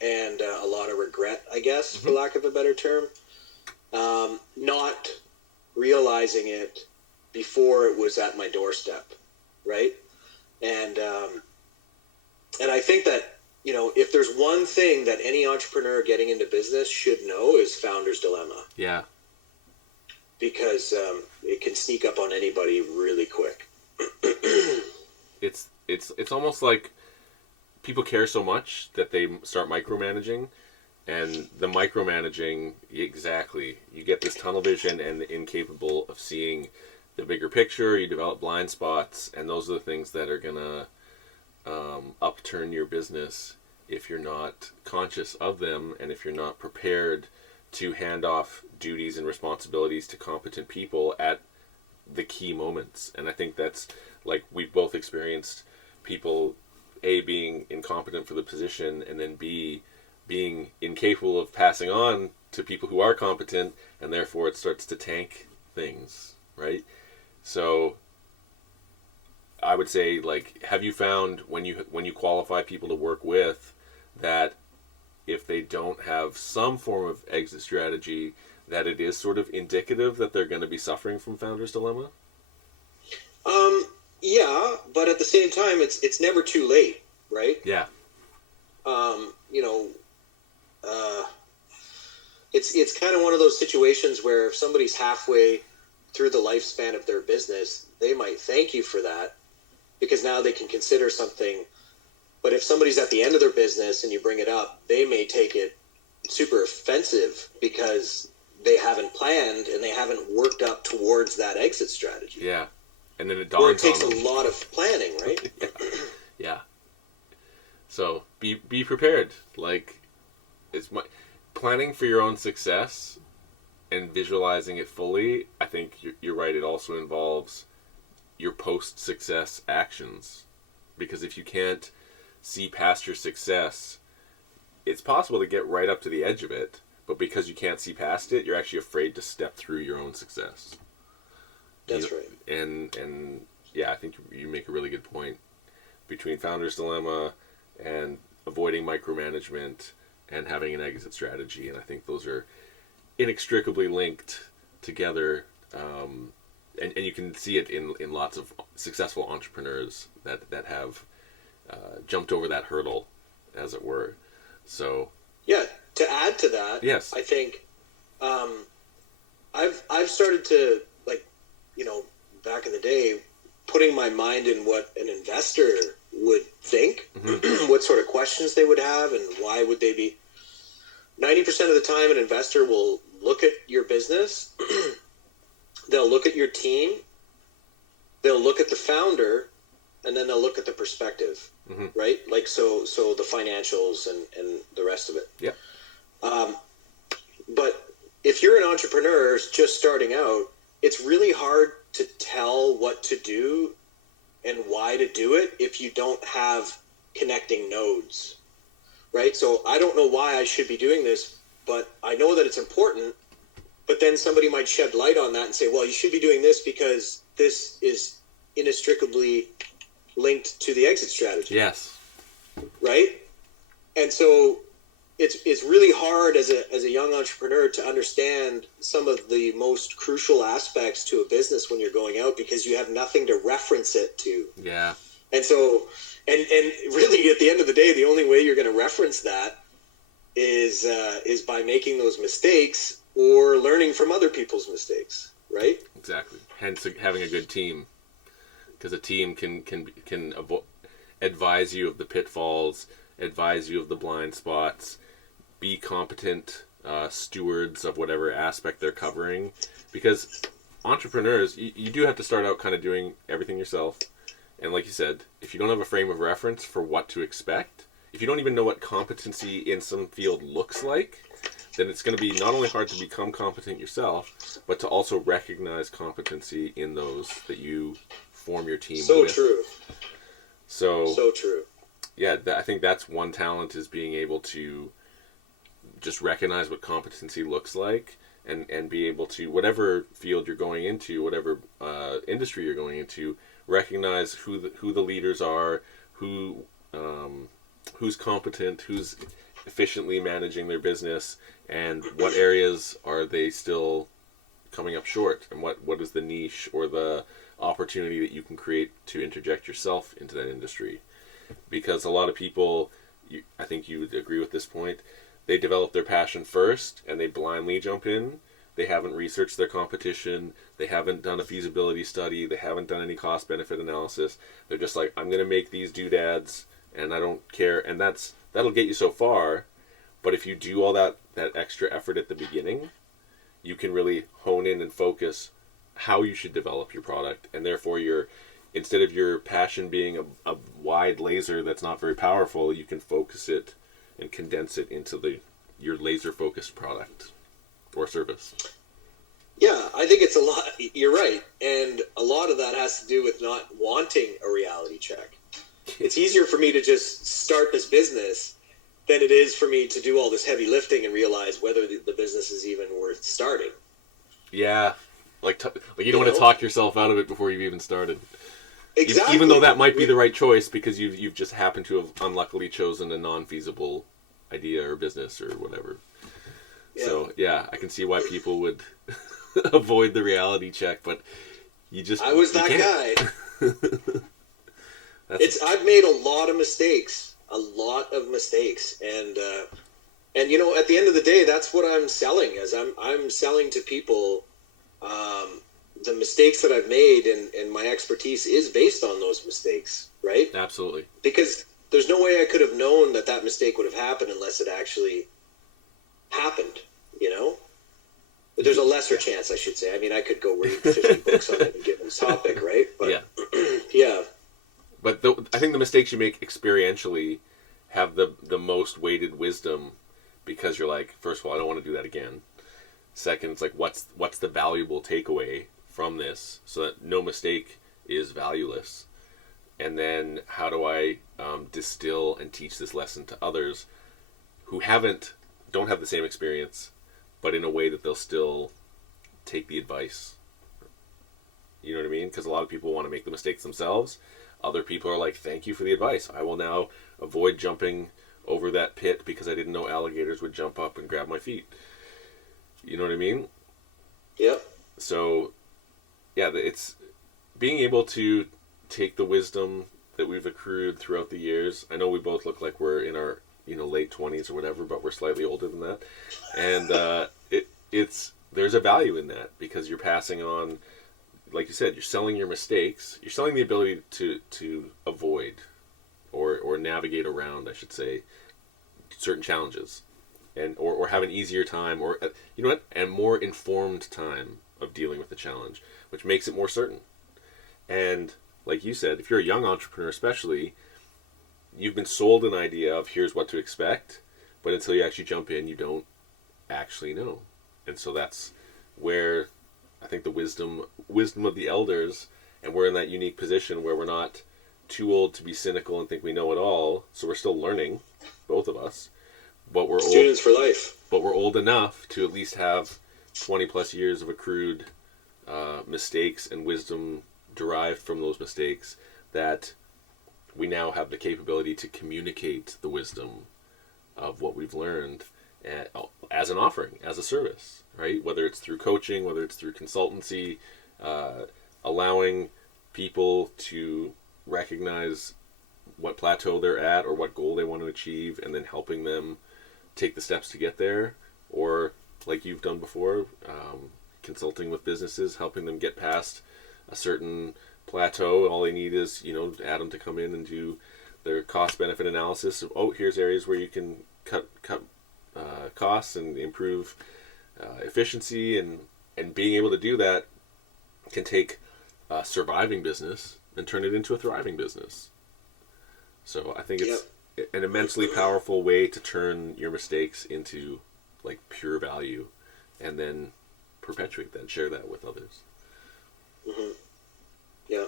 and a lot of regret, I guess, for lack of a better term, not realizing it before it was at my doorstep, right? And I think that, if there's one thing that any entrepreneur getting into business should know, is founder's dilemma. Yeah. Because it can sneak up on anybody really quick. It's almost like people care so much that they start micromanaging, and the micromanaging, exactly, you get this tunnel vision and incapable of seeing the bigger picture. You develop blind spots, and those are the things that are gonna upturn your business if you're not conscious of them, and if you're not prepared to hand off duties and responsibilities to competent people at the key moments. And I think that's, like, we've both experienced people, A, being incompetent for the position, and then B, being incapable of passing on to people who are competent, and therefore it starts to tank things, right? So I would say, like, have you found when you qualify people to work with that if they don't have some form of exit strategy, that it is sort of indicative that they're going to be suffering from founder's dilemma? Yeah, but at the same time, it's never too late, right? Yeah. You know, it's kind of one of those situations where if somebody's halfway through the lifespan of their business, they might thank you for that because now they can consider something. But if somebody's at the end of their business and you bring it up, they may take it super offensive because they haven't planned and they haven't worked up towards that exit strategy. Yeah. And then it dawns on them. Or it takes a lot of planning, right? Yeah. So be prepared. Like, planning for your own success and visualizing it fully. I think you're right. It also involves your post-success actions, because if you can't see past your success, it's possible to get right up to the edge of it, but because you can't see past it, you're actually afraid to step through your own success. That's right. And yeah, I think you make a really good point between founder's dilemma and avoiding micromanagement and having an exit strategy, and I think those are inextricably linked together. And you can see it in lots of successful entrepreneurs that have jumped over that hurdle, as it were. So yeah, to add to that, yes, I think I've started to, like, you know, back in the day, putting my mind in what an investor would think, what sort of questions they would have, and why would they be. 90% of the time, an investor will look at your business, they'll look at your team, they'll look at the founder, and then they'll look at the perspective, right? Like, so the financials and the rest of it. Yeah. But if you're an entrepreneur just starting out, it's really hard to tell what to do and why to do it if you don't have connecting nodes, right? So I don't know why I should be doing this, but I know that it's important. But then somebody might shed light on that and say, well, you should be doing this because this is inextricably linked to the exit strategy. Yes. Right? And so it's really hard as a young entrepreneur to understand some of the most crucial aspects to a business when you're going out, because you have nothing to reference it to. Yeah. And so, and really at the end of the day, the only way you're going to reference that is by making those mistakes or learning from other people's mistakes, right? Exactly. Hence having a good team, because a team can advise you of the pitfalls, advise you of the blind spots, be competent stewards of whatever aspect they're covering. Because entrepreneurs, you do have to start out kind of doing everything yourself. And like you said, if you don't have a frame of reference for what to expect, if you don't even know what competency in some field looks like, then it's going to be not only hard to become competent yourself, but to also recognize competency in those that you form your team with. So true. So true. Yeah, I think that's one talent, is being able to just recognize what competency looks like, and be able to, whatever field you're going into, whatever industry you're going into, recognize who the leaders are, who's competent, who's efficiently managing their business, and what areas are they still coming up short, and what is the niche or the opportunity that you can create to interject yourself into that industry. Because a lot of people, I think you would agree with this point, they develop their passion first and they blindly jump in. They haven't researched their competition, they haven't done a feasibility study, they haven't done any cost benefit analysis. They're just like, I'm going to make these doodads and I don't care, and that'll get you so far. But if you do all that extra effort at the beginning, you can really hone in and focus how you should develop your product, and therefore instead of your passion being a wide laser that's not very powerful, you can focus it and condense it into your laser focused product or service. Yeah, I think it's a lot. You're right. And a lot of that has to do with not wanting a reality check. It's easier for me to just start this business than it is for me to do all this heavy lifting and realize whether the business is even worth starting. Yeah. Like you don't want to talk yourself out of it before you've even started. Exactly. Even though that might be the right choice because you've just happened to have unluckily chosen a non-feasible idea or business or whatever. Yeah. So, yeah, I can see why people would avoid the reality check, but I was that guy. I've made a lot of mistakes. And at the end of the day, that's what I'm selling as I'm selling to people the mistakes that I've made, and my expertise is based on those mistakes, right? Absolutely. Because there's no way I could have known that mistake would have happened unless it actually happened, There's a lesser chance, I should say. I mean, I could go read 50 books on any given topic, right? But, yeah. But I think the mistakes you make experientially have the most weighted wisdom, because you're like, first of all, I don't want to do that again. Second, it's like, what's the valuable takeaway from this, so that no mistake is valueless? And then how do I distill and teach this lesson to others who don't have the same experience, but in a way that they'll still take the advice? You know what I mean? Because a lot of people want to make the mistakes themselves. Other people are like, thank you for the advice. I will now avoid jumping over that pit because I didn't know alligators would jump up and grab my feet. You know what I mean? Yeah. So, yeah, it's being able to take the wisdom that we've accrued throughout the years. I know we both look like we're in our late 20s or whatever, but we're slightly older than that. And there's a value in that, because you're passing on, like you said, you're selling your mistakes. You're selling the ability to avoid or navigate around, I should say, certain challenges, and or have an easier time, or and more informed time of dealing with the challenge, which makes it more certain. And like you said, if you're a young entrepreneur especially, you've been sold an idea of here's what to expect, but until you actually jump in, you don't actually know. And so that's where I think the wisdom of the elders, and we're in that unique position where we're not too old to be cynical and think we know it all, so we're still learning, both of us, but we're students for life. But we're old enough to at least have 20 plus years of accrued mistakes and wisdom derived from those mistakes, that we now have the capability to communicate the wisdom of what we've learned as an offering, as a service, right? Whether it's through coaching, whether it's through consultancy, allowing people to recognize what plateau they're at or what goal they want to achieve, and then helping them take the steps to get there, or like you've done before, consulting with businesses, helping them get past a certain plateau. All they need is, Adam to come in and do their cost benefit analysis of, here's areas where you can cut costs and improve efficiency, and being able to do that can take a surviving business and turn it into a thriving business. So I think it's an immensely powerful way to turn your mistakes into like pure value, and then perpetuate that, share that with others. Mm-hmm. Yeah.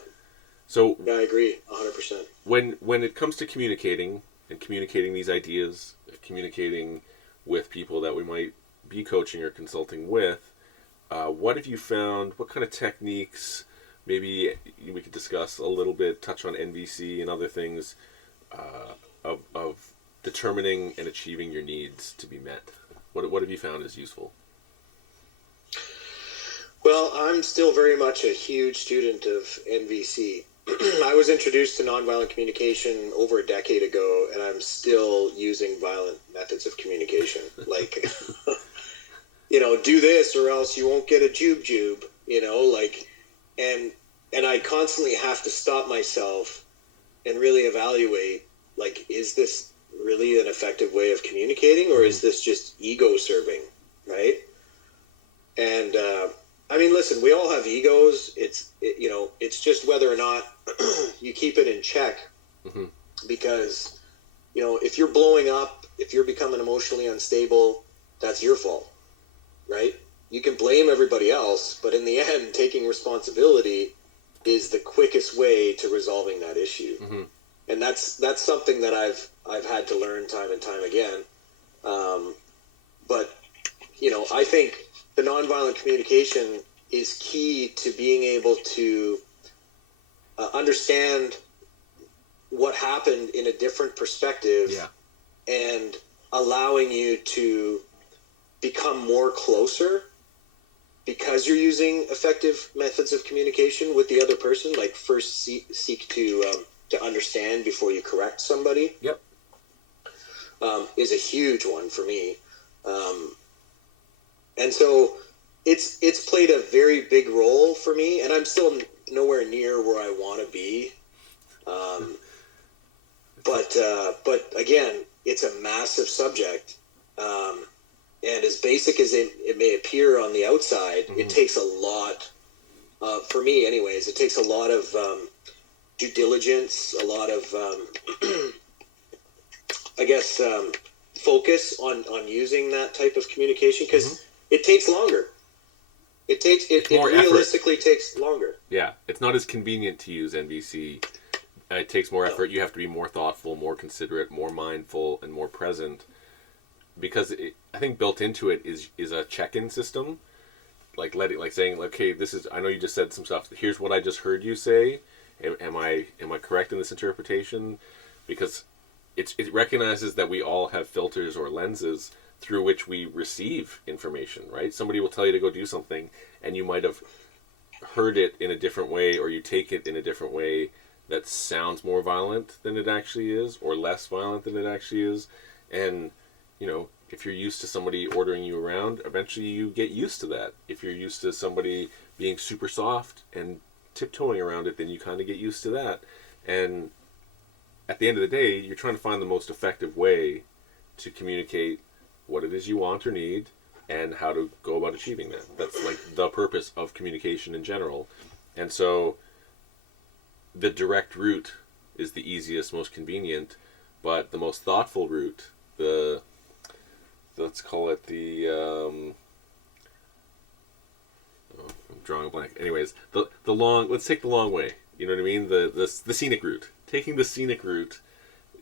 So I agree 100%. When it comes to communicating these ideas, communicating with people that we might be coaching or consulting with, what have you found? What kind of techniques? Maybe we could discuss a little bit, touch on NVC and other things of determining and achieving your needs to be met. What have you found is useful? Well, I'm still very much a huge student of NVC. I was introduced to nonviolent communication over a decade ago, and I'm still using violent methods of communication. Like, do this or else you won't get a jube, and I constantly have to stop myself and really evaluate like, is this really an effective way of communicating, or is this just ego serving, right? And I mean, listen, we all have egos. It's just whether or not you keep it in check, because, if you're blowing up, if you're becoming emotionally unstable, that's your fault, right? You can blame everybody else, but in the end, taking responsibility is the quickest way to resolving that issue. And that's something that I've had to learn time and time again. But I think the nonviolent communication is key to being able to understand what happened in a different perspective, and allowing you to become more closer because you're using effective methods of communication with the other person. Like, first seek to understand before you correct somebody. Is a huge one for me. And so it's played a very big role for me, and I'm still nowhere near where I want to be. But again, it's a massive subject. And as basic as it may appear on the outside, it takes a lot, for me anyways, it takes a lot of due diligence, a lot of, focus on using that type of communication, because it takes longer. It realistically takes longer. Yeah, it's not as convenient to use NVC. It takes more effort. You have to be more thoughtful, more considerate, more mindful, and more present. Because I think built into it is a check-in system, like saying, okay, this is, I know you just said some stuff. Here's what I just heard you say. Am I correct in this interpretation? Because it recognizes that we all have filters or lenses through which we receive information, right? Somebody will tell you to go do something, and you might have heard it in a different way, or you take it in a different way that sounds more violent than it actually is, or less violent than it actually is. And, if you're used to somebody ordering you around, eventually you get used to that. If you're used to somebody being super soft and tiptoeing around it, then you kind of get used to that. And at the end of the day, you're trying to find the most effective way to communicate what it is you want or need, and how to go about achieving that. That's like the purpose of communication in general. And so the direct route is the easiest, most convenient, but the most thoughtful route, let's call it I'm drawing a blank. Anyways, let's take the long way. You know what I mean? The scenic route. Taking the scenic route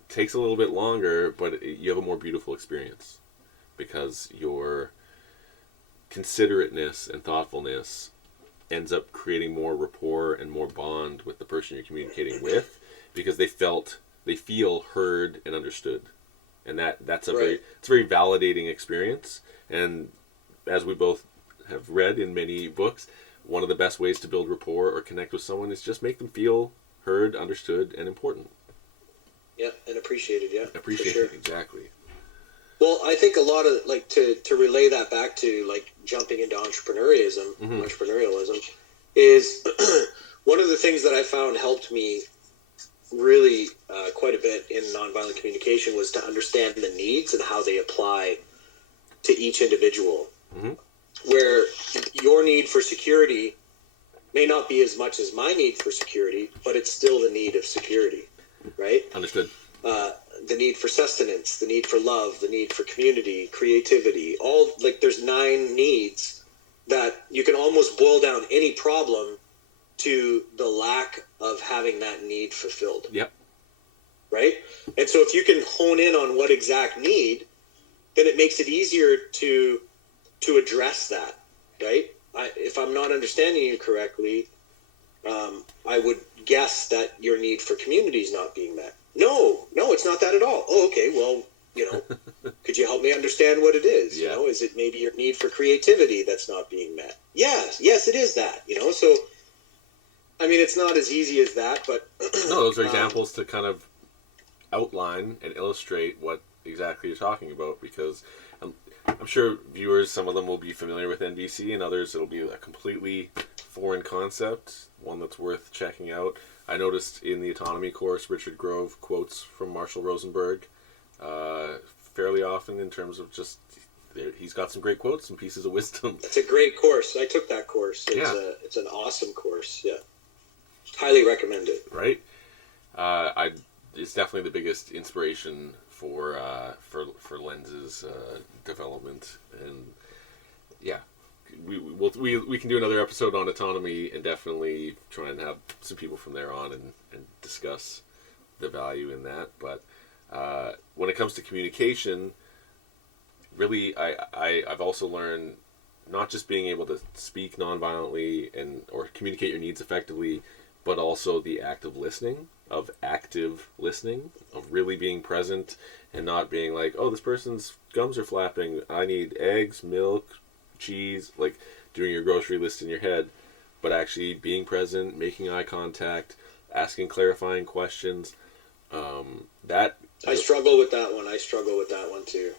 takes a little bit longer, but you have a more beautiful experience, because your considerateness and thoughtfulness ends up creating more rapport and more bond with the person you're communicating with, because they feel heard and understood. And that's a very validating experience. And as we both have read in many books, one of the best ways to build rapport or connect with someone is just make them feel heard, understood, and important. Yeah, and appreciated, Appreciated, for sure. Exactly. Well, I think a lot of, like, to relay that back to, like, jumping into entrepreneurialism, is one of the things that I found helped me really quite a bit in nonviolent communication was to understand the needs and how they apply to each individual. Where your need for security may not be as much as my need for security, but it's still the need of security, right? Understood. The need for sustenance, the need for love, the need for community, creativity, all, like, there's 9 needs that you can almost boil down any problem to the lack of having that need fulfilled. Yep. Right? And so if you can hone in on what exact need, then it makes it easier to address that, right? If I'm not understanding you correctly, I would guess that your need for community is not being met. No, it's not that at all. Oh, okay, well, could you help me understand what it is? Yeah. Is it maybe your need for creativity that's not being met? Yes, it is that, so, I mean, it's not as easy as that, but... No, those are examples to kind of outline and illustrate what exactly you're talking about, because I'm sure viewers, some of them will be familiar with NVC, and others it'll be a completely foreign concept, one that's worth checking out. I noticed in the autonomy course, Richard Grove quotes from Marshall Rosenberg fairly often in terms of just, he's got some great quotes and pieces of wisdom. It's a great course. I took that course. It's an awesome course. Yeah. Highly recommend it. Right? It's definitely the biggest inspiration for Lens's development. And yeah, we can do another episode on autonomy and definitely try and have some people from there on and discuss the value in that. But when it comes to communication, really, I've also learned not just being able to speak nonviolently or communicate your needs effectively, but also the active listening, of really being present and not being like, oh, this person's gums are flapping, I need eggs, milk, cheese, like doing your grocery list in your head, but actually being present, making eye contact, asking clarifying questions. I struggle with that one. I struggle with that one too.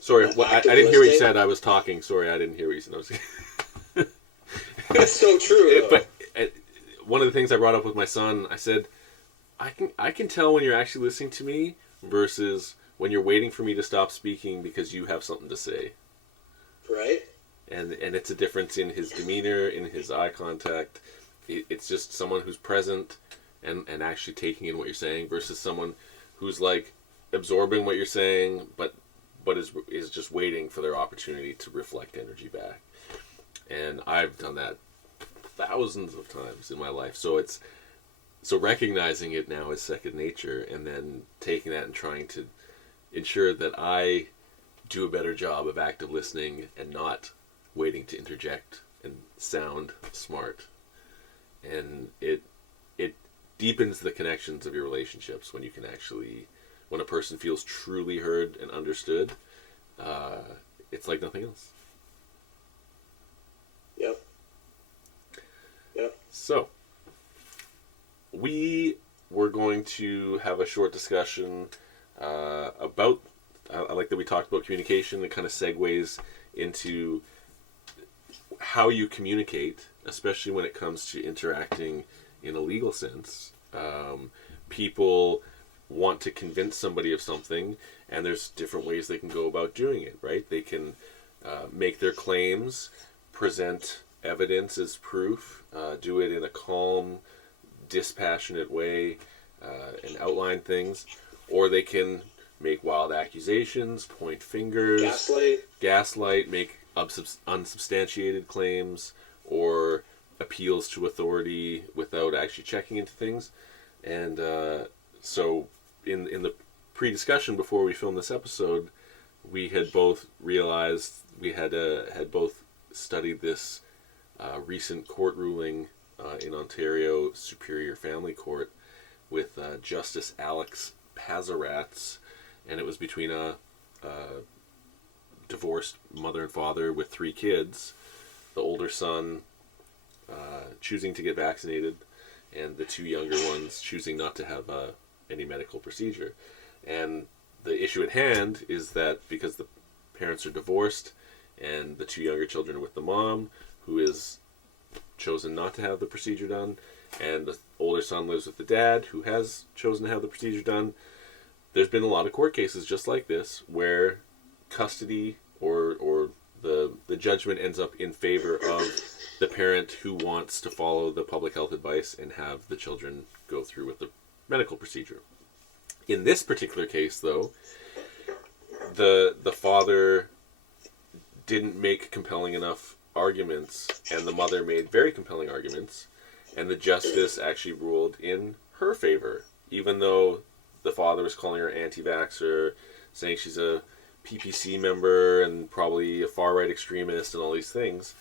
Sorry, I didn't hear what you said. I was talking. Sorry, I didn't hear what you said. That's so true. But one of the things I brought up with my son, I said, I can tell when you're actually listening to me versus when you're waiting for me to stop speaking because you have something to say. Right. And it's a difference in his demeanor, in his eye contact. It's just someone who's present and actually taking in what you're saying versus someone who's like absorbing what you're saying, but is just waiting for their opportunity to reflect energy back. And I've done that thousands of times in my life. So recognizing it now is second nature, and then taking that and trying to ensure that I do a better job of active listening and not waiting to interject and sound smart. And it deepens the connections of your relationships when you can actually, when a person feels truly heard and understood. It's like nothing else. Yep. So, we were going to have a short discussion about, I like that we talked about communication and kind of segues into how you communicate, especially when it comes to interacting in a legal sense. People want to convince somebody of something, and there's different ways they can go about doing it, right? They can make their claims, present evidence as proof, do it in a calm, dispassionate way, and outline things, or they can make wild accusations, point fingers, gaslight, make unsubstantiated claims, or appeals to authority without actually checking into things. And so in the pre-discussion before we filmed this episode, we had both realized we had both studied this recent court ruling in Ontario Superior Family Court with Justice Alex Pazaratz, and it was between a divorced mother and father with 3 kids, the older son choosing to get vaccinated, and the 2 younger ones choosing not to have any medical procedure. And the issue at hand is that because the parents are divorced and the 2 younger children are with the mom, who is chosen not to have the procedure done, and the older son lives with the dad, who has chosen to have the procedure done, there's been a lot of court cases just like this where custody or the judgment ends up in favor of the parent who wants to follow the public health advice and have the children go through with the medical procedure. In this particular case, though, the father didn't make compelling enough arguments, and the mother made very compelling arguments, and the justice actually ruled in her favor, even though the father was calling her anti-vaxxer, saying she's a PPC member and probably a far-right extremist and all these things.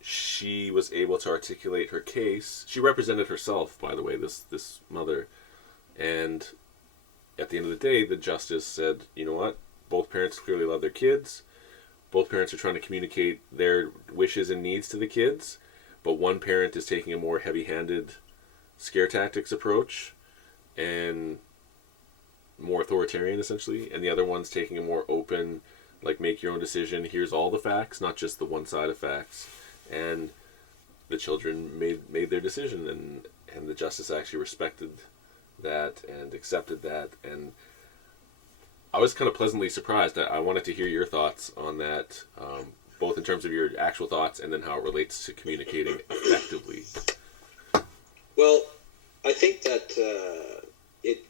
She was able to articulate her case. She represented herself, by the way, this mother. And at the end of the day, the justice said, you know what? Both parents clearly love their kids. Both parents are trying to communicate their wishes and needs to the kids. But one parent is taking a more heavy-handed scare tactics approach and more authoritarian, essentially. And the other one's taking a more open, like, make your own decision. Here's all the facts, not just the one side of facts. And the children made their decision, and the justice actually respected that and accepted that. And I was kind of pleasantly surprised. I wanted to hear your thoughts on that, both in terms of your actual thoughts and then how it relates to communicating effectively. Well, I think that it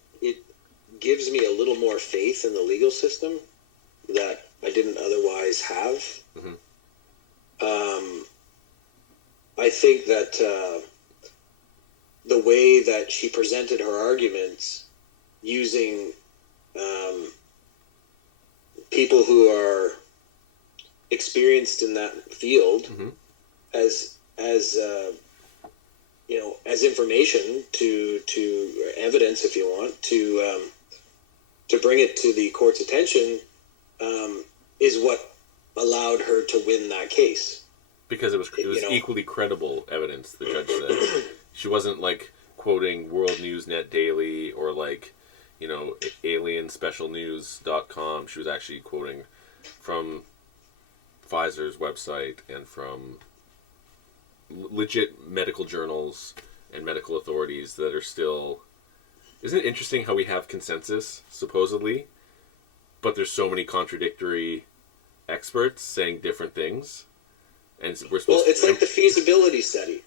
gives me a little more faith in the legal system that I didn't otherwise have. Mm-hmm. I think that the way that she presented her arguments using people who are experienced in that field mm-hmm. as information to evidence, if you want, to bring it to the court's attention, is what allowed her to win that case. Because it was equally credible evidence, the judge said. She wasn't like quoting World News Net Daily or like, alienspecialnews.com. She was actually quoting from Pfizer's website and from legit medical journals and medical authorities that are still... Isn't it interesting how we have consensus, supposedly, but there's so many contradictory experts saying different things? And it's like the feasibility study,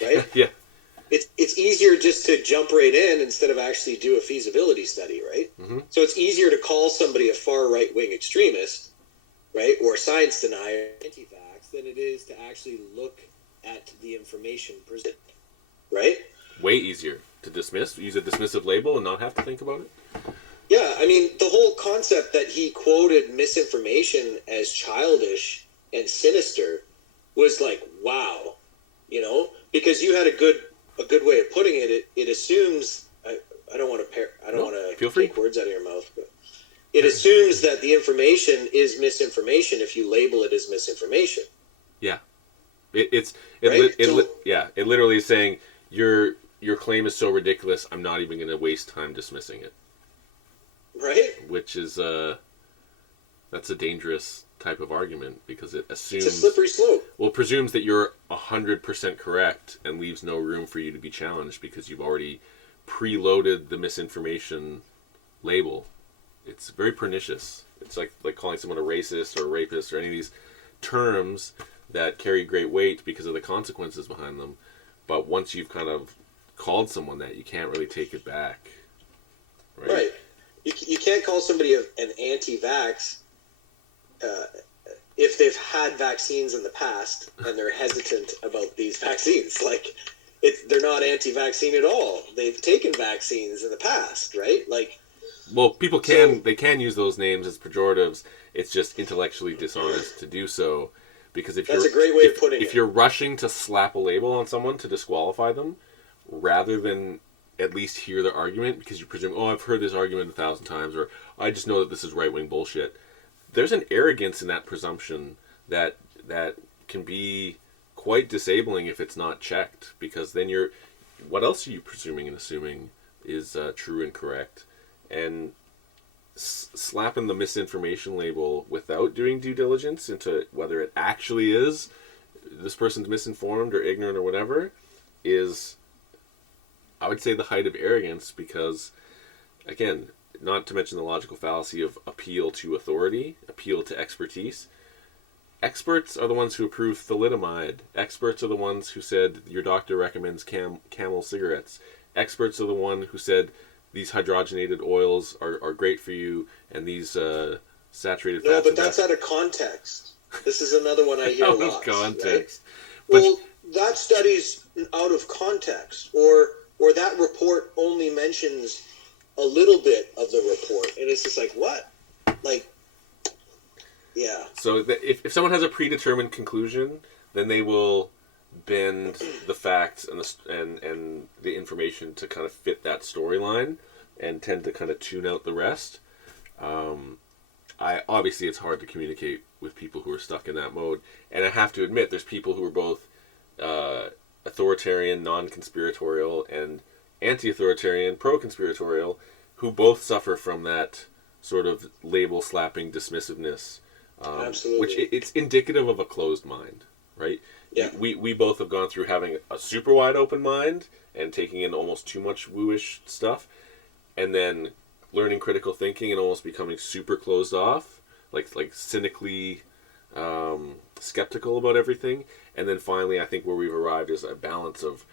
right? Yeah. It's easier just to jump right in instead of actually do a feasibility study, right? Mm-hmm. So it's easier to call somebody a far right-wing extremist, right, or a science denier, anti-vax, than it is to actually look at the information presented, right? Way easier to use a dismissive label and not have to think about it. Yeah, I mean, the whole concept that he quoted misinformation as childish and sinister was like, wow, because you had a good way of putting it. It assumes I don't want to take words out of your mouth, but it assumes that the information is misinformation if you label it as misinformation. Yeah, it literally is saying your claim is so ridiculous, I'm not even going to waste time dismissing it. Right. Which is that's a dangerous type of argument because it assumes... It's a slippery slope. Well, it presumes that you're 100% correct and leaves no room for you to be challenged because you've already preloaded the misinformation label. It's very pernicious. It's like calling someone a racist or a rapist or any of these terms that carry great weight because of the consequences behind them. But once you've kind of called someone that, you can't really take it back. Right. You can't call somebody an anti-vax if they've had vaccines in the past and they're hesitant about these vaccines. Like, they're not anti-vaccine at all. They've taken vaccines in the past, right? Like, well, people can use those names as pejoratives. It's just intellectually dishonest to do so, because that's a great way of putting it. If you're rushing to slap a label on someone to disqualify them, rather than at least hear their argument, because you presume, I've heard this argument 1,000 times, or I just know that this is right-wing bullshit. There's an arrogance in that presumption that can be quite disabling if it's not checked, because then what else are you presuming and assuming is true and correct? And slapping the misinformation label without doing due diligence into whether it actually is this person's misinformed or ignorant or whatever is, I would say, the height of arrogance, because, again, not to mention the logical fallacy of appeal to authority, appeal to expertise. Experts are the ones who approved thalidomide. Experts are the ones who said your doctor recommends Camel cigarettes. Experts are the one who said these hydrogenated oils are great for you, and these saturated fats... No, but that's out of context. This is another one I hear a lot. Out of context. Right? Well, that study's out of context, or that report only mentions a little bit of the report, and it's just like, what? Like, yeah. So if someone has a predetermined conclusion, then they will bend the facts and the information to kind of fit that storyline, and tend to kind of tune out the rest. Obviously it's hard to communicate with people who are stuck in that mode, and I have to admit there's people who are both authoritarian, non-conspiratorial, and anti-authoritarian, pro-conspiratorial, who both suffer from that sort of label-slapping dismissiveness. Absolutely. Which it's indicative of a closed mind, right? Yeah. We both have gone through having a super wide open mind and taking in almost too much wooish stuff, and then learning critical thinking and almost becoming super closed off, like cynically skeptical about everything. And then finally, I think where we've arrived is a balance of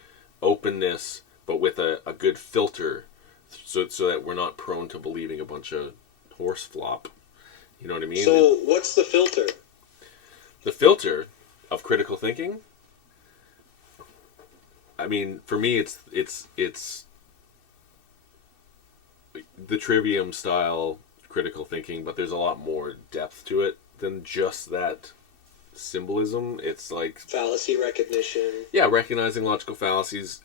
openness, but with a good filter, so that we're not prone to believing a bunch of horse flop. You know what I mean? So what's the filter? The filter of critical thinking, I mean, for me, it's the trivium style critical thinking, but there's a lot more depth to it than just that symbolism. It's like fallacy recognition. Yeah, recognizing logical fallacies.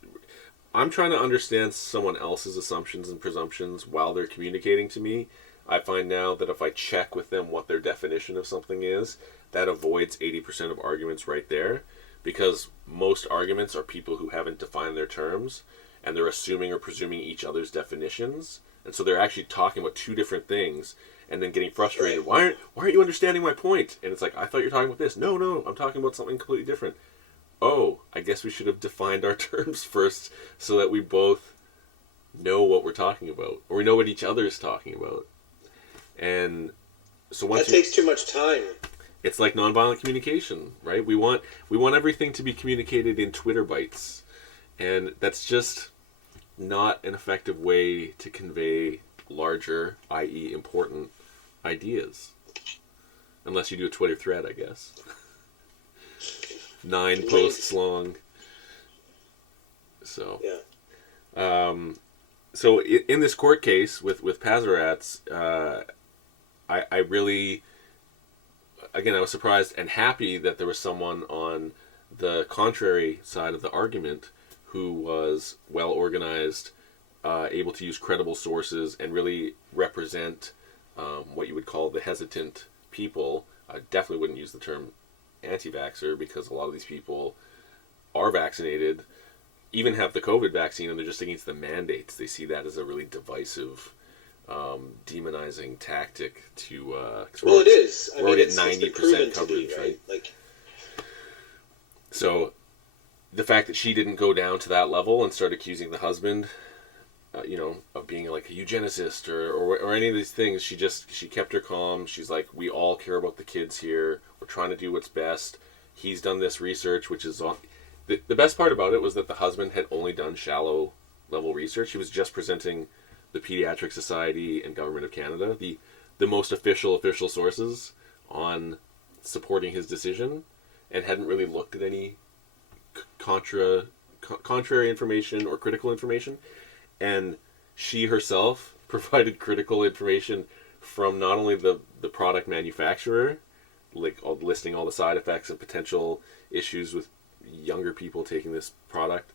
I'm trying to understand someone else's assumptions and presumptions while they're communicating to me. I find now that if I check with them what their definition of something is, that avoids 80% of arguments right there, because most arguments are people who haven't defined their terms, and they're assuming or presuming each other's definitions, and so they're actually talking about two different things, and then getting frustrated. Why aren't you understanding my point? And it's like, I thought you were talking about this. No, I'm talking about something completely different. Oh, I guess we should have defined our terms first so that we both know what we're talking about, or we know what each other is talking about. And so once that takes too much time. It's like nonviolent communication, right? We want everything to be communicated in Twitter bytes, and that's just not an effective way to convey larger, i.e., important ideas, unless you do a Twitter thread, I guess. 9 posts long. So yeah. So in this court case with Pazaratz, I really, again, I was surprised and happy that there was someone on the contrary side of the argument who was well organized, able to use credible sources and really represent what you would call the hesitant people. I definitely wouldn't use the term anti-vaxxer, because a lot of these people are vaccinated, even have the COVID vaccine, and they're just against the mandates. They see that as a really divisive, demonizing tactic to. Well, it is. We're already at 90% coverage, right? Like, so, the fact that she didn't go down to that level and start accusing the husband, of being like a eugenicist or any of these things, she kept her calm. She's like, we all care about the kids here. We're trying to do what's best. He's done this research, which is the best part about it was that the husband had only done shallow level research. He was just presenting the Pediatric Society and Government of Canada, the most official sources on supporting his decision, and hadn't really looked at any contrary information or critical information. And she herself provided critical information from not only the product manufacturer, like listing all the side effects and potential issues with younger people taking this product,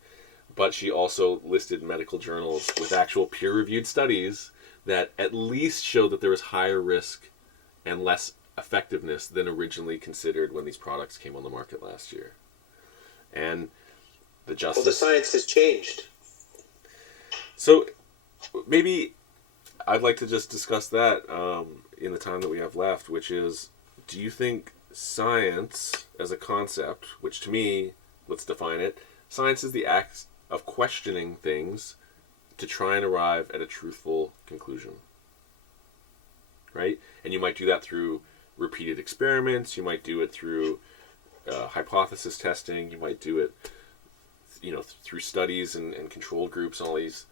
but she also listed medical journals with actual peer-reviewed studies that at least showed that there was higher risk and less effectiveness than originally considered when these products came on the market last year. And the justice... Well, the science has changed. So maybe I'd like to just discuss that in the time that we have left, which is, do you think science as a concept, which to me, let's define it, science is the act of questioning things to try and arrive at a truthful conclusion, right? And you might do that through repeated experiments, you might do it through hypothesis testing, you might do it through studies and control groups and all these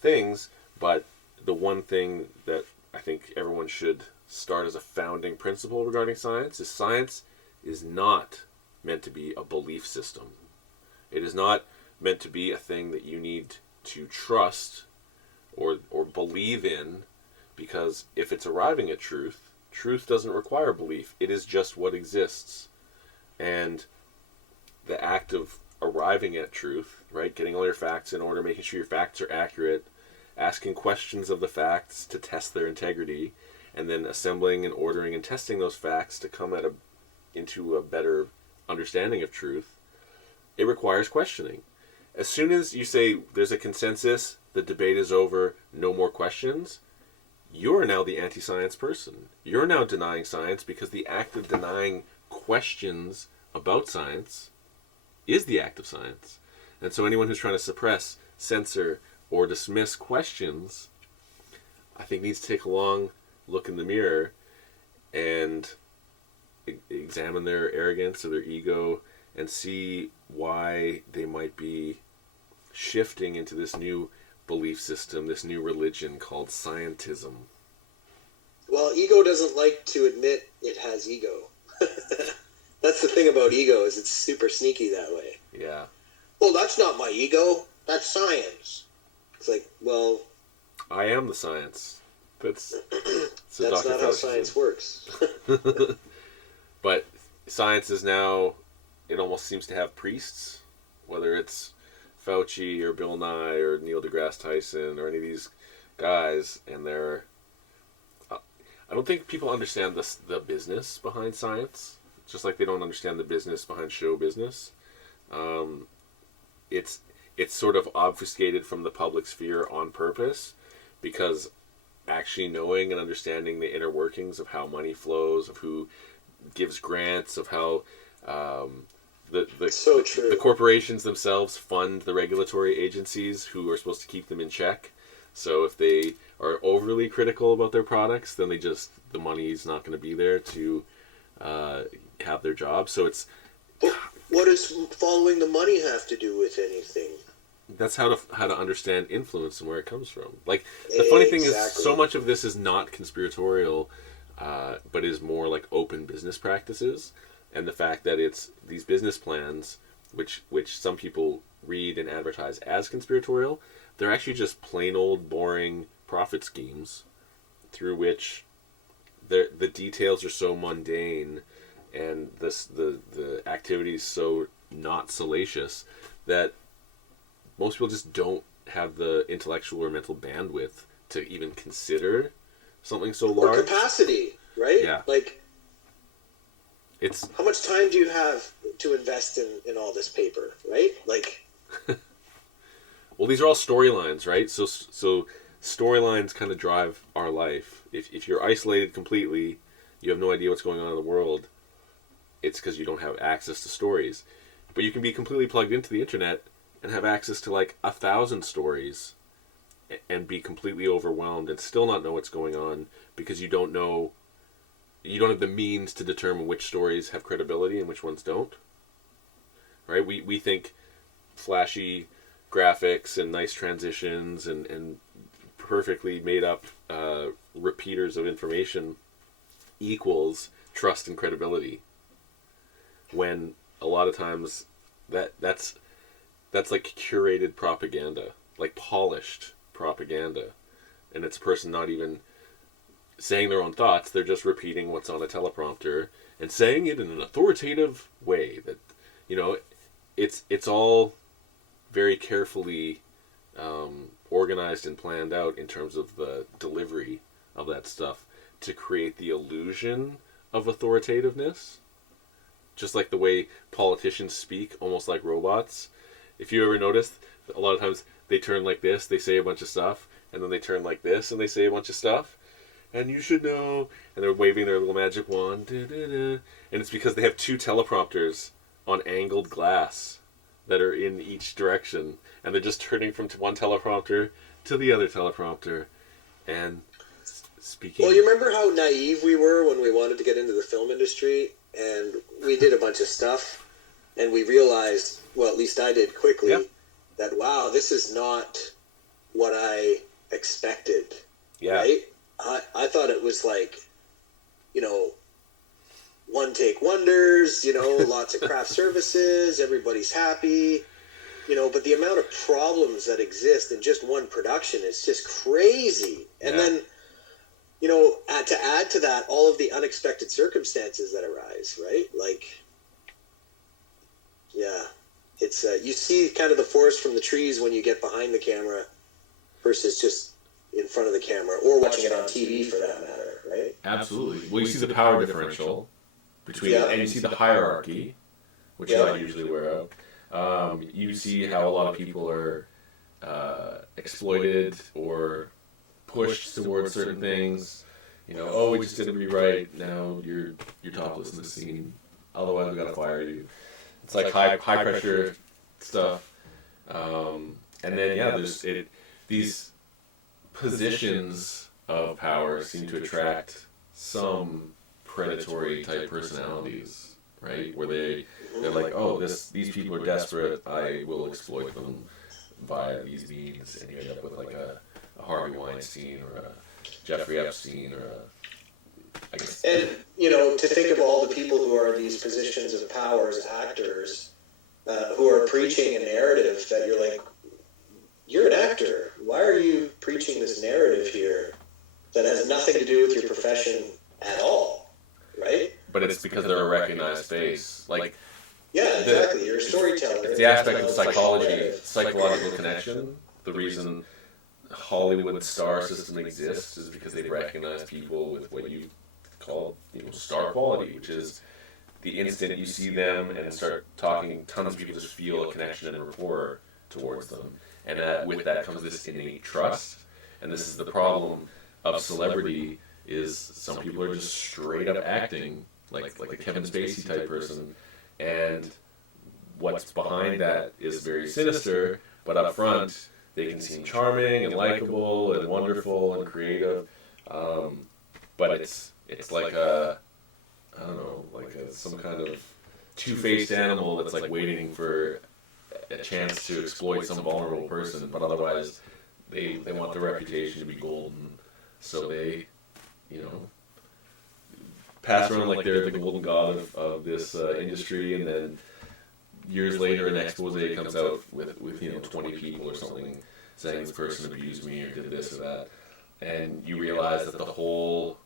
things. But the one thing that I think everyone should start as a founding principle regarding science is not meant to be a belief system. It is not meant to be a thing that you need to trust or believe in, because if it's arriving at truth doesn't require belief. It is just what exists. And the act of arriving at truth, right, getting all your facts in order, making sure your facts are accurate, asking questions of the facts to test their integrity, and then assembling and ordering and testing those facts to come into a better understanding of truth, it requires questioning. As soon as you say there's a consensus, the debate is over, no more questions, you're now the anti-science person. You're now denying science, because the act of denying questions about science is the act of science. And so anyone who's trying to suppress, censor, or dismiss questions, I think needs to take a long look in the mirror and examine their arrogance or their ego and see why they might be shifting into this new belief system, this new religion called scientism. Well, ego doesn't like to admit it has ego. That's the thing about ego, is it's super sneaky that way. Yeah. Well, that's not my ego. That's science. It's like, well, I am the science. That's not how science works. But science is now, it almost seems to have priests, whether it's Fauci or Bill Nye or Neil deGrasse Tyson or any of these guys, and they're, I don't think people understand the business behind science, just like they don't understand the business behind show business. It's sort of obfuscated from the public sphere on purpose, because actually knowing and understanding the inner workings of how money flows, of who gives grants, of how the corporations themselves fund the regulatory agencies who are supposed to keep them in check. So if they are overly critical about their products, then the money's not going to be there to have their job. So it's... What does following the money have to do with anything? That's how to understand influence and where it comes from. Like, the funny thing is, so much of this is not conspiratorial, but is more like open business practices, and the fact that it's these business plans, which some people read and advertise as conspiratorial, they're actually just plain old boring profit schemes, through which the details are so mundane, and the activities so not salacious that most people just don't have the intellectual or mental bandwidth to even consider something so large. Or capacity, right? Yeah. Like, it's... how much time do you have to invest in all this paper, right? Like... Well, these are all storylines, right? So storylines kind of drive our life. If you're isolated completely, you have no idea what's going on in the world, it's because you don't have access to stories. But you can be completely plugged into the internet and have access to like 1,000 stories and be completely overwhelmed and still not know what's going on, because you don't have the means to determine which stories have credibility and which ones don't. Right? We think flashy graphics and nice transitions and perfectly made up repeaters of information equals trust and credibility, when a lot of times that's like curated propaganda, like polished propaganda, and it's a person not even saying their own thoughts, they're just repeating what's on a teleprompter and saying it in an authoritative way that, it's all very carefully organized and planned out in terms of the delivery of that stuff to create the illusion of authoritativeness. Just like the way politicians speak, almost like robots. If you ever noticed, a lot of times they turn like this, they say a bunch of stuff, and then they turn like this and they say a bunch of stuff. And you should know, and they're waving their little magic wand, and it's because they have two teleprompters on angled glass that are in each direction, and they're just turning from one teleprompter to the other teleprompter and speaking. Well, you remember how naive we were when we wanted to get into the film industry, and we did a bunch of stuff, and we realized, well, at least I did quickly, that, wow, this is not what I expected. Yeah. Right? I thought it was like, one take wonders, lots of craft services, everybody's happy, but the amount of problems that exist in just one production is just crazy. And then, to add to that, all of the unexpected circumstances that arise, right? Like, yeah, it's, you see kind of the forest from the trees when you get behind the camera versus just in front of the camera, or watching it on TV for that matter, right? Absolutely. Well, you see the power differential between, and you see the hierarchy, which is not usually aware of. You see how a lot of people are exploited or pushed towards certain things. We just didn't be right. Now you're topless in the scene. Otherwise, we gotta fire you. It's like high pressure stuff. And then there's these positions of power seem to attract some predatory type personalities, right? Where they're like, oh, these people are desperate, I will exploit them via these means, and you end up with like a Harvey Weinstein or a Jeffrey Epstein or I guess. And to think of all the people who are in these positions of power as actors, who are preaching a narrative that you're like, you're an actor. Why are you preaching this narrative here that has nothing to do with your profession at all, right? But it's because they're a recognized face. Like, yeah, exactly. You're a storyteller. It's the aspect of psychology, psychological connection. The reason Hollywood star system exists is because they recognize people with what you call star quality, which is the instant you see them and start talking, tons of people just feel a connection and rapport towards them. And with that comes this innate trust. And this is the problem of celebrity, is some people are just straight up acting like a Kevin Spacey type person. And what's behind that is very sinister, but up front, they can seem charming and likable and wonderful and creative. But it's like some kind of two-faced animal that's like waiting for a chance to exploit some vulnerable person, but otherwise they want their reputation to be golden, so they pass around like they're the golden god of this industry, and then years later an expose comes out with 20 people or something saying this person abused me or did this or that, and you realize that the whole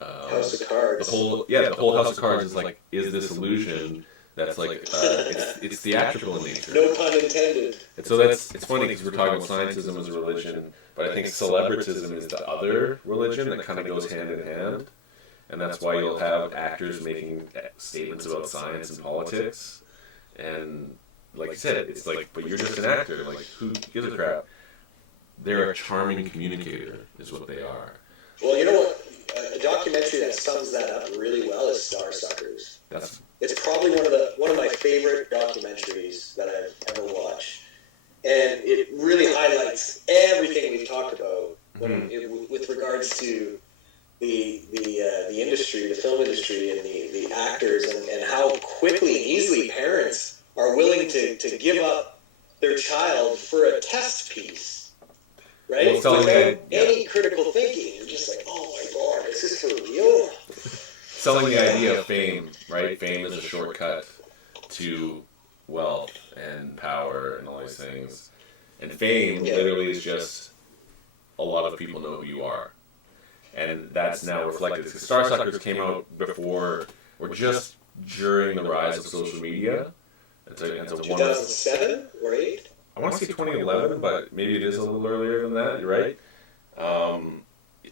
House of Cards. The whole House of Cards is this illusion that's like it's theatrical in nature. No pun intended. And so it's funny because we're talking about scientism as a religion, but I think celebritism is the other religion that kind of goes hand in hand, and that's why you'll have actors making statements about science and politics, and like you said, it's like, but you're just an actor. Like, who gives a crap? They're a charming communicator, is what they are. Well, you know what? A documentary that sums that up really well is Starsuckers. It's probably one of my favorite documentaries that I've ever watched, and it really highlights everything we've talked about with regards to the industry, the film industry, and the actors, and how quickly and easily parents are willing to give up their child for a test piece. Right? Without any critical thinking. You're just like, oh my God, is this for real? Selling the idea of fame, right? Fame is a shortcut to wealth and power and all these things. And fame literally is just a lot of people know who you are. And that's now reflected. Because Starsuckers came out before, or just during the rise of social media. 2007 or 8? I want to say 2011, but maybe it is a little earlier than that. You're right.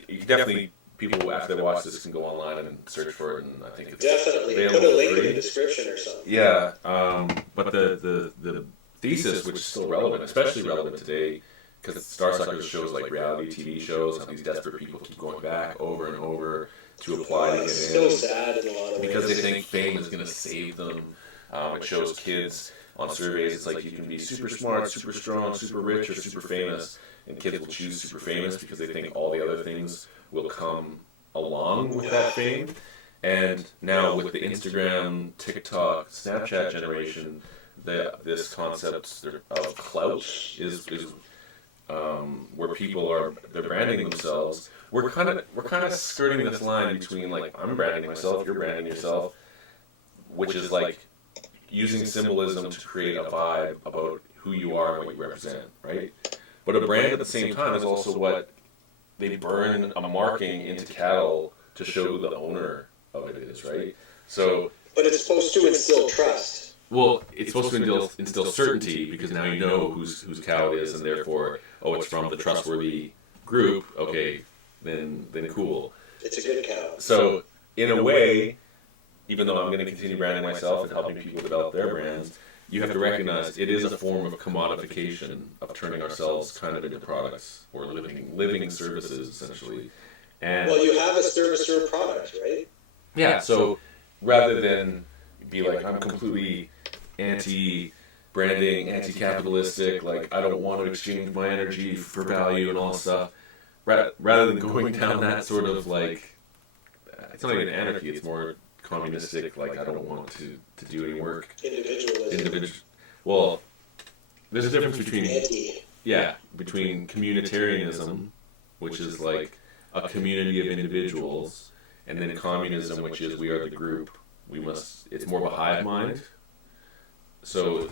You can definitely, people after they watch this can go online and search for it, and I think it's definitely put a link in the description or something. Yeah, but the thesis, which is still relevant, especially relevant today, because Starsuckers shows like reality TV shows, how these desperate people keep going back over and over to apply to get in. It's so sad in a lot of ways. Because they think fame is going to save them. It shows kids on surveys, it's like you can be super smart, super strong, super rich, or super famous, and kids will choose super famous because they think all the other things will come along with that fame. And now with the Instagram, TikTok, Snapchat generation, this concept of clout is where people they're branding themselves. We're kind of skirting this line between like, I'm branding myself, you're branding yourself, which is like using symbolism to create a vibe about who you are and what you represent, right? But a brand at the same time is also what they burn a marking into cattle to show who the owner of it is, right? So, but it's supposed to instill trust. Well, it's supposed to instill certainty, because now you know whose cow it is, and therefore, it's from the trustworthy group. Okay, then cool. It's a good cow. So, in a way, even though I'm going to continue branding myself and helping people develop their brands, you have to recognize it is a form of commodification of turning ourselves kind of into products or living services, essentially. And well, you have a service or a product, right? Yeah, so rather than be like, I'm completely anti-branding, anti-capitalistic, like I don't want to exchange my energy for value and all that stuff. Rather than going down that sort of like, it's not even anarchy, it's more communistic, like I don't want to do any work. Individualism. Well, there's a difference between between communitarianism, which is like a community of individuals, and then communism, which is we are the group. It's more of a hive mind. So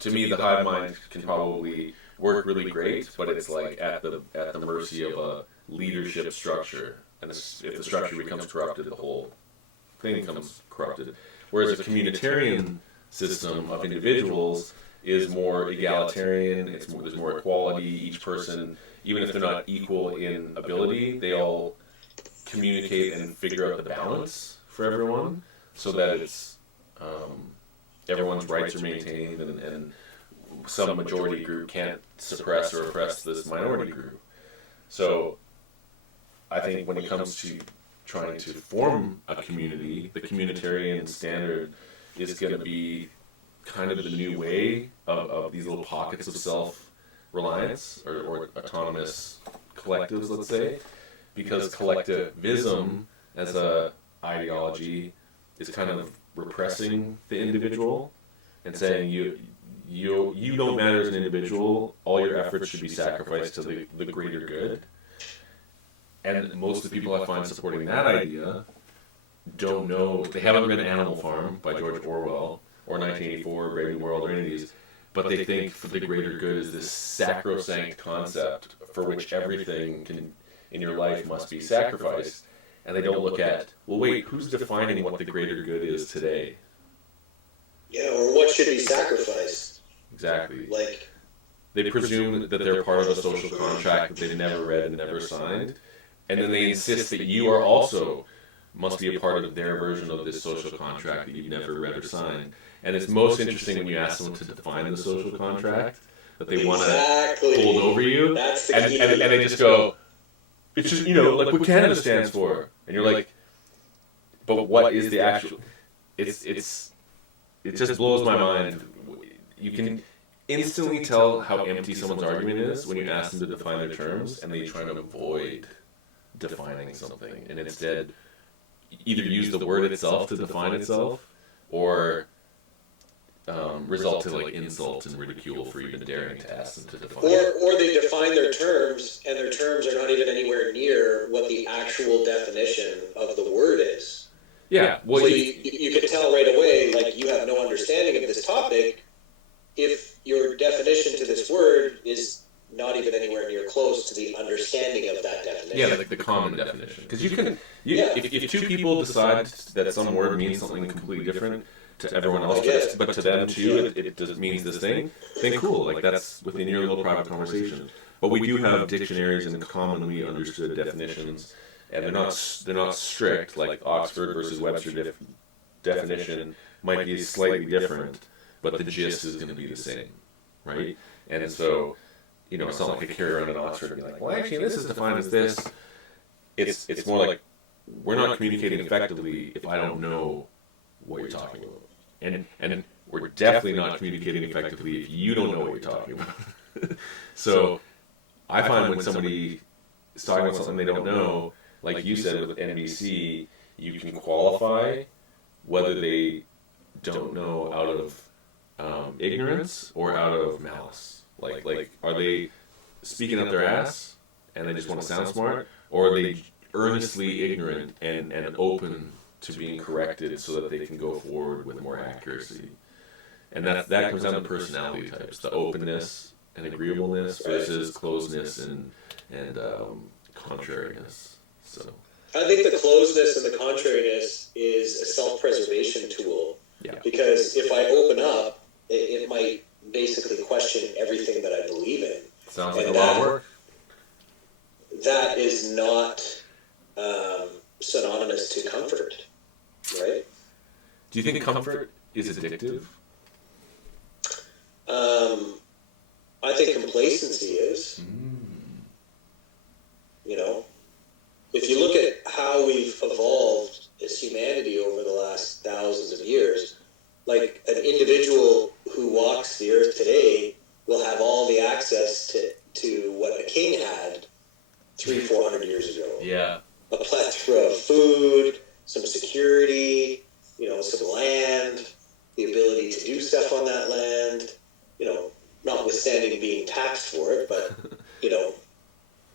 to me, the hive mind can probably work really great, but it's like at the mercy of a leadership structure, and if the structure becomes corrupted, the whole thing becomes corrupted. Whereas a communitarian system of individuals is more egalitarian. There's more equality. Each person, even if they're not equal in ability, they all communicate and figure out the balance for everyone, so that it's everyone's rights are maintained, and some majority group can't suppress or oppress this minority group. So I think when it comes to trying to form a community, the communitarian standard is going to be kind of the new way of these little pockets of self-reliance or autonomous collectives, let's say, because collectivism as a ideology is kind of repressing the individual and saying you don't matter as an individual, all your efforts should be sacrificed to the greater good. And most of the people I find supporting that idea don't know, they haven't read Animal Farm by George Orwell or 1984 or Brave New World or any of these, but they think for the greater good is this sacrosanct concept for which everything in your life must be sacrificed. And they don't look at, well, wait, who's defining what the greater good is today? Yeah, or what should be sacrificed. Exactly. Like, they presume that they're part of a social contract that they've never read and never signed, and then they insist that you are also must be a part of their version of this social contract that you've never read or signed. And it's most interesting when you ask someone to define the social contract that they want to hold over you, and they just go, it's just, like what Canada stands for, and you're like, but what is the actual? It just blows my mind. You can instantly tell how empty someone's argument is when you ask them to define their terms, and they try to avoid defining something, and instead either use the word itself to define itself, or result to like insult and ridicule for even daring to ask them to define it. Or they define their terms, and their terms are not even anywhere near what the actual definition of the word is. Yeah, well, so you can tell right away, like, you have no understanding of this topic if your definition to this word is not even anywhere near close to the understanding of that definition. Yeah, like the common definition. Because if two people decide that some word means something completely different to everyone else, but to them too, it just means this thing, then cool, like that's within your little private conversation. But we do have dictionaries and commonly understood definitions, and they're not strict, like Oxford versus Webster definition might be slightly different, but the gist is going to be the same, right? And so, it's not like I carry around an Oxford and be like, well, actually, this is defined as this. It's more like, we're not communicating effectively if I don't know what you're talking about. And we're definitely not communicating effectively if you don't know what you're talking about. So I find when somebody is talking about something they don't know, like you said with NBC, you can qualify whether they don't know out of ignorance or out of malice. Like, are they speaking up their ass and they just want to sound smart, or are they earnestly ignorant and open to being corrected so that they can go forward with more accuracy? And that comes down to personality types, the openness and agreeableness versus closeness and contrariness. So I think the closeness and the contrariness is a self-preservation tool. Yeah. Because if I open up, it might basically question everything that I believe in. Sounds like a lot of work. That is not synonymous to comfort, right? Do you think comfort is addictive? I think complacency is. If you look at how we've evolved as humanity over the last thousands of years, like an individual walks the earth today will have all the access to what a king had 300-400 years ago. Yeah. A plethora of food, some security, some land, the ability to do stuff on that land, notwithstanding being taxed for it, but,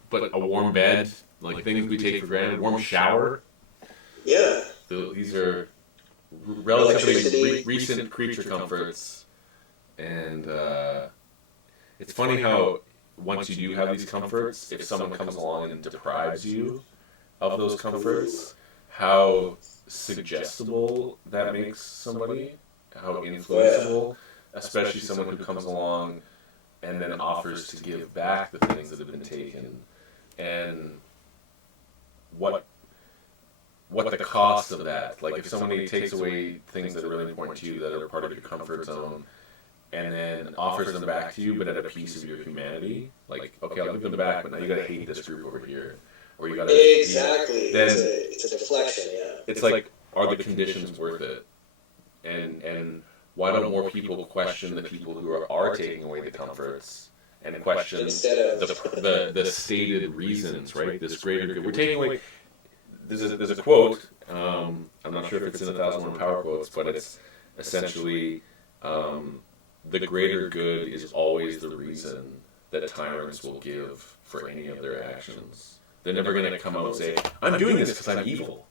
But a warm bed, like things we take for granted, warm shower. Yeah. These are relatively recent creature comforts. And it's funny how once you do have these comforts, if someone comes along and deprives you of those comforts, how suggestible that makes somebody, how influenceable, especially someone who comes along and then offers to give back the things that have been taken, and what the cost of that. Like if somebody takes away things that are really important to you, that are part of your comfort zone, and then offers them back to you, but at a piece of your humanity, like, okay, I'll give them back, but now you gotta hate this group over here, or you gotta exactly. Then it's a deflection. Yeah. It's like, are the conditions worth it? And why don't more people question the people who are taking away the comforts and question the stated reasons, right? This greater good. We're taking away. There's a quote. I'm not sure if it's in 1,001 Power Quotes, but it's essentially the greater good is always the reason that tyrants will give for any of their actions. They're never going to come out and say, "I'm doing this because I'm evil."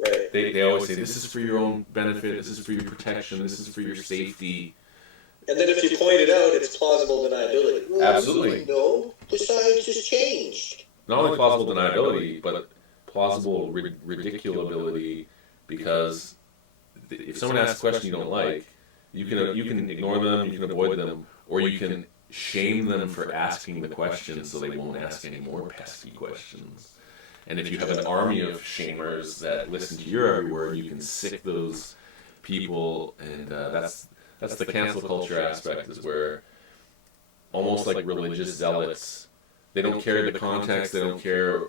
Right. They always say, "This is for your own benefit. This is for your protection. This is for your safety." And then if you point it out, it's plausible deniability. Well, Absolutely. No, the science has changed. Not only plausible deniability, but plausible ridiculability, because if someone asks a question you don't like, you can ignore them, you can avoid them, or you can shame them for asking the question so they won't ask any more pesky questions. And if you have an army of shamers that listen to your every word, you can sick those people, and that's the cancel culture aspect, is where almost like religious zealots, they don't care the context, they don't care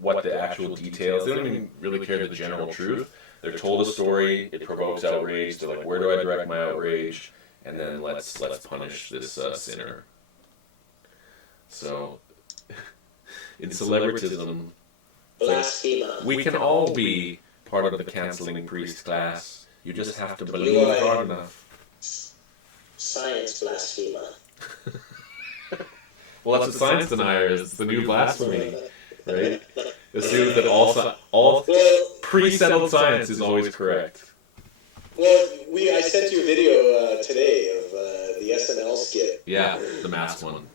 what the actual details, they don't even really care the general truth. They're told a story, it provokes outrage, they're like, where do I direct my outrage? And then let's punish this sinner. So, in celebritism, Blasphema. we can all be part of the canceling priest class. You just have to believe hard enough. Science blasphemer. Well, that's what science denier is. It's the new blasphemy, right? Assume that all pre-settled science is always correct. Well, I sent you a video today of the SNL skit. Yeah, the mask one.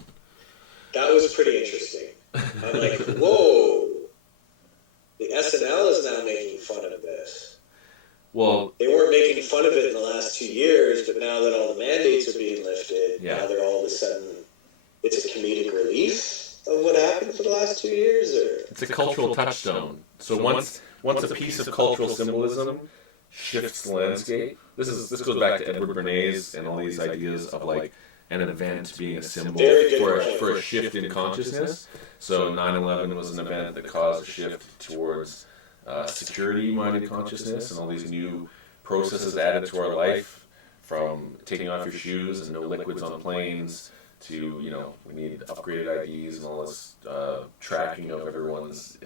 That was pretty interesting. I'm like, whoa. The SNL is now making fun of this. Well, they weren't making fun of it in the last 2 years, but now that all the mandates are being lifted, now they're all of a sudden, it's a comedic relief of what happened for the last 2 years? Or it's a cultural touchstone. So once a piece of cultural symbolism shifts the landscape, this goes back to Edward Bernays and all these ideas of like an event being a symbol for a shift in consciousness. So 9/11 was an event that caused a shift towards security-minded consciousness, and all these new processes added to our life, from taking off your shoes and no liquids on planes to, we need upgraded IDs and all this tracking of everyone's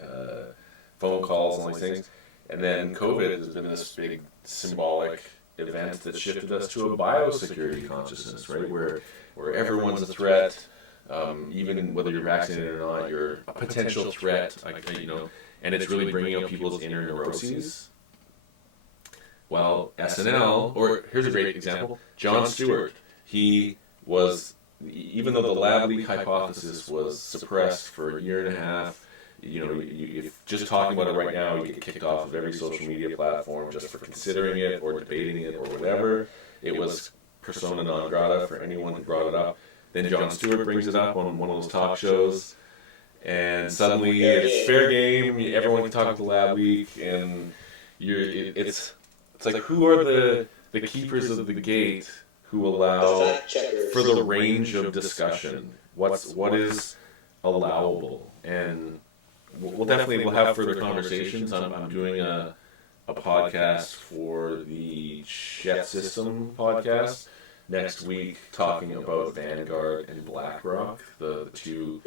phone calls and all these things. And then COVID has been this big symbolic event that shifted us to a biosecurity consciousness, right? Where everyone's a threat, even whether you're vaccinated or not, you're a potential threat, and it's really bringing out people's inner neuroses. Well, SNL, or here's a great example, Jon Stewart, he was, even though the lab leak hypothesis was suppressed for a year and a half, if just talking about it right now, you get kicked off of every social media platform just for considering it or debating it or whatever. It was persona non grata for anyone who brought it up. Then Jon Stewart brings it up on one of those talk shows, and suddenly it's fair game. Everyone can talk about the lab leak, and it's like, who are the keepers of the gate who allow for the range of discussion? What is allowable? And we'll have further conversations. I'm doing a podcast for the Chef System podcast, next week talking about Vanguard and BlackRock, the two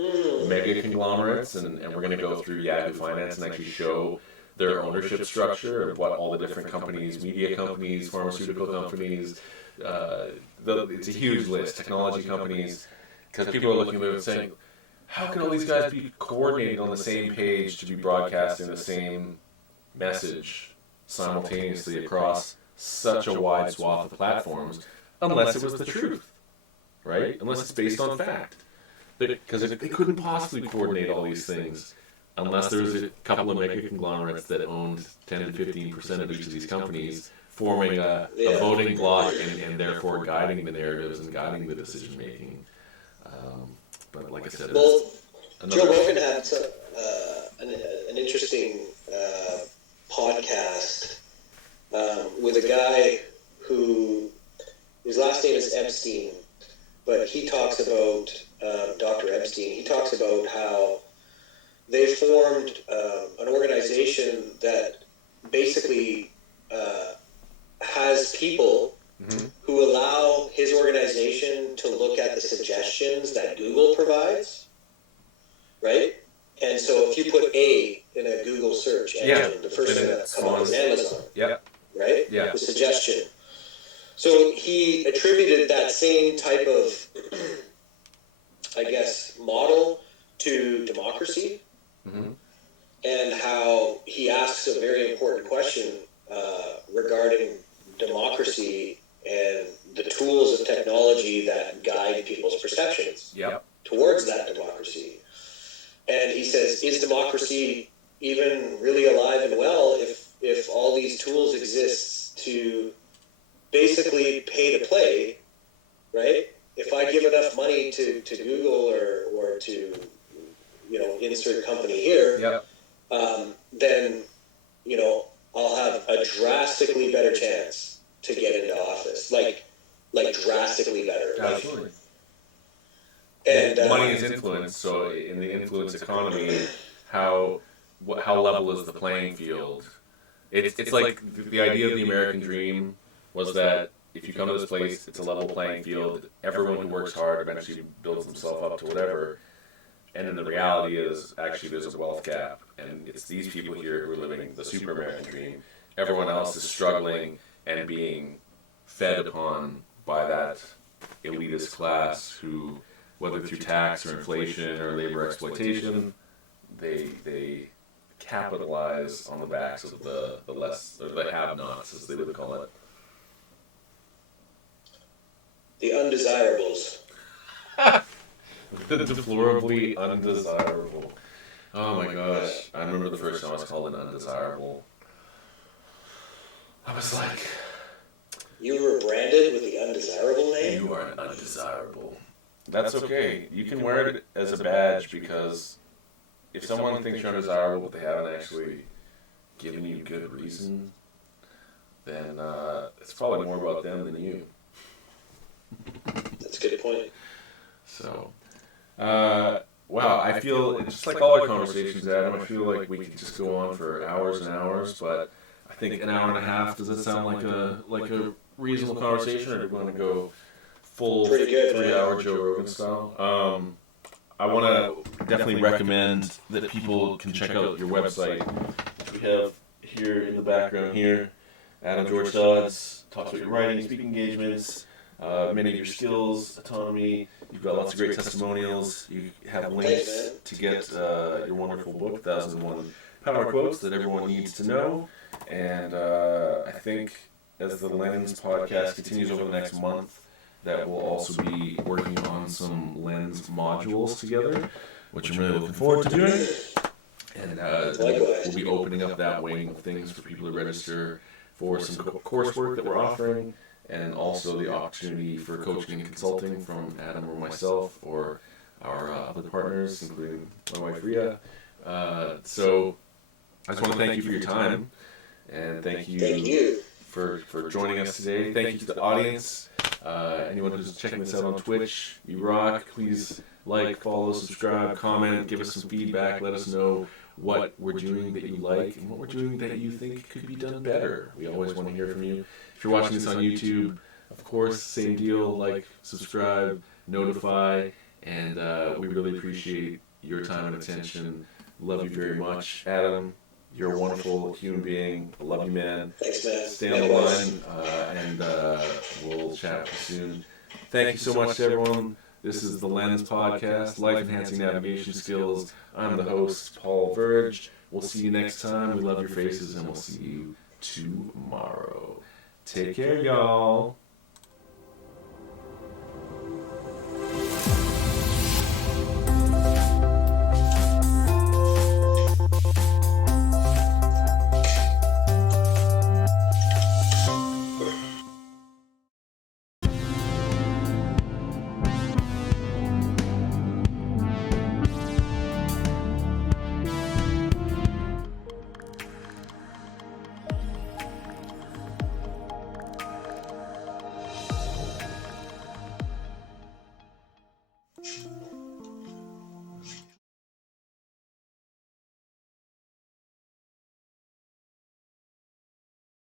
mega conglomerates, and we're going to go through Yahoo Finance and actually show their ownership structure of what all the different companies, media companies, pharmaceutical companies, it's a huge list, technology companies, because people are looking at it and saying, how can all these guys be coordinated on the same page to be broadcasting the same message simultaneously across such a wide swath of platforms, unless it was the truth, right? Unless it's based on fact. Because they couldn't possibly coordinate all these things unless there was a couple of mega conglomerates that owned 10 to 15% of each of these companies, forming a voting bloc and therefore guiding the narratives and guiding the decision making. But like I said, well, another... Joe Rogan had an interesting podcast with a guy who, his last name is Epstein, but he talks about, Dr. Epstein, he talks about how they formed an organization that basically has people who allow his organization to look at the suggestions that Google provides, right? And so if you put A in a Google search engine, the first thing that comes up is Amazon, right? Yeah. The suggestion. So he attributed that same type of, I guess, model to democracy, and how he asks a very important question regarding democracy and the tools of technology that guide people's perceptions towards that democracy. And he says, is democracy even really alive and well if all these tools exist to basically pay to play, right? If I give enough money to Google or to, insert company here, then, I'll have a drastically better chance to get into office. Like drastically better. Absolutely. And money is influence, so in the influence economy, how level is the playing field? It's like the idea of the American dream was that if you come to this place, it's a level playing field. Everyone who works hard eventually builds themselves up to whatever. And then the reality is, actually, there's a wealth gap, and it's these people here who are living the super American dream. Everyone else is struggling and being fed upon by that elitist class who, whether through tax or inflation or labor exploitation, they capitalize on the backs of the less, or the have-nots, as they would call it. The undesirables. The deplorably undesirable. Oh my gosh. I remember the first time I was called an undesirable. I was like... You were branded with the undesirable name? You are an undesirable. That's okay. You can wear it as a badge, because if someone thinks you're undesirable but they haven't actually given you good reason, then it's probably more about them than you. That's a good point. So... wow, I feel, just like all our conversations, Adam, I feel like we could just go on for hours and hours, but I think an hour and a half, does that sound like a reasonable conversation, or do we want to go full 3-hour Joe Rogan style? I want to definitely recommend that people can check out your website, which we have here in the background here. Adam George Dodds talks about your writing, speaking engagements, many of your skills, autonomy. You've got lots of great testimonials. You have links to get your wonderful book, 1001 Power Quotes that everyone needs to know. And I think as the Lens podcast continues over the next month, that we'll also be working on some Lens modules together, which I'm really looking forward to doing. And we'll be opening up that wing of things for people to register for some coursework that we're offering, and also the opportunity for coaching and consulting from Adam or myself or our other partners, including my wife Rhea. So I just want to thank you for your time, and thank you for joining us today. Thank you to the audience. Anyone who's checking this out on Twitch, you rock. Please like, follow, subscribe, comment, give us some feedback. Let us know what we're doing that you like and what we're doing that you think could be done better. We always want to hear from you. If you're watching this on YouTube, Of course, same deal, like, subscribe, notify, and we really appreciate your time and attention. Love you very much. Adam, you're a wonderful human being. I love you, man. Thanks, man. Stay on the line, and we'll chat soon. Thank you so much to everyone. This is the Lens Podcast, Life Enhancing Navigation Skills. I'm the host, Paul Verge. We'll see you next time. We love your faces, and we'll see you tomorrow. Take care, y'all.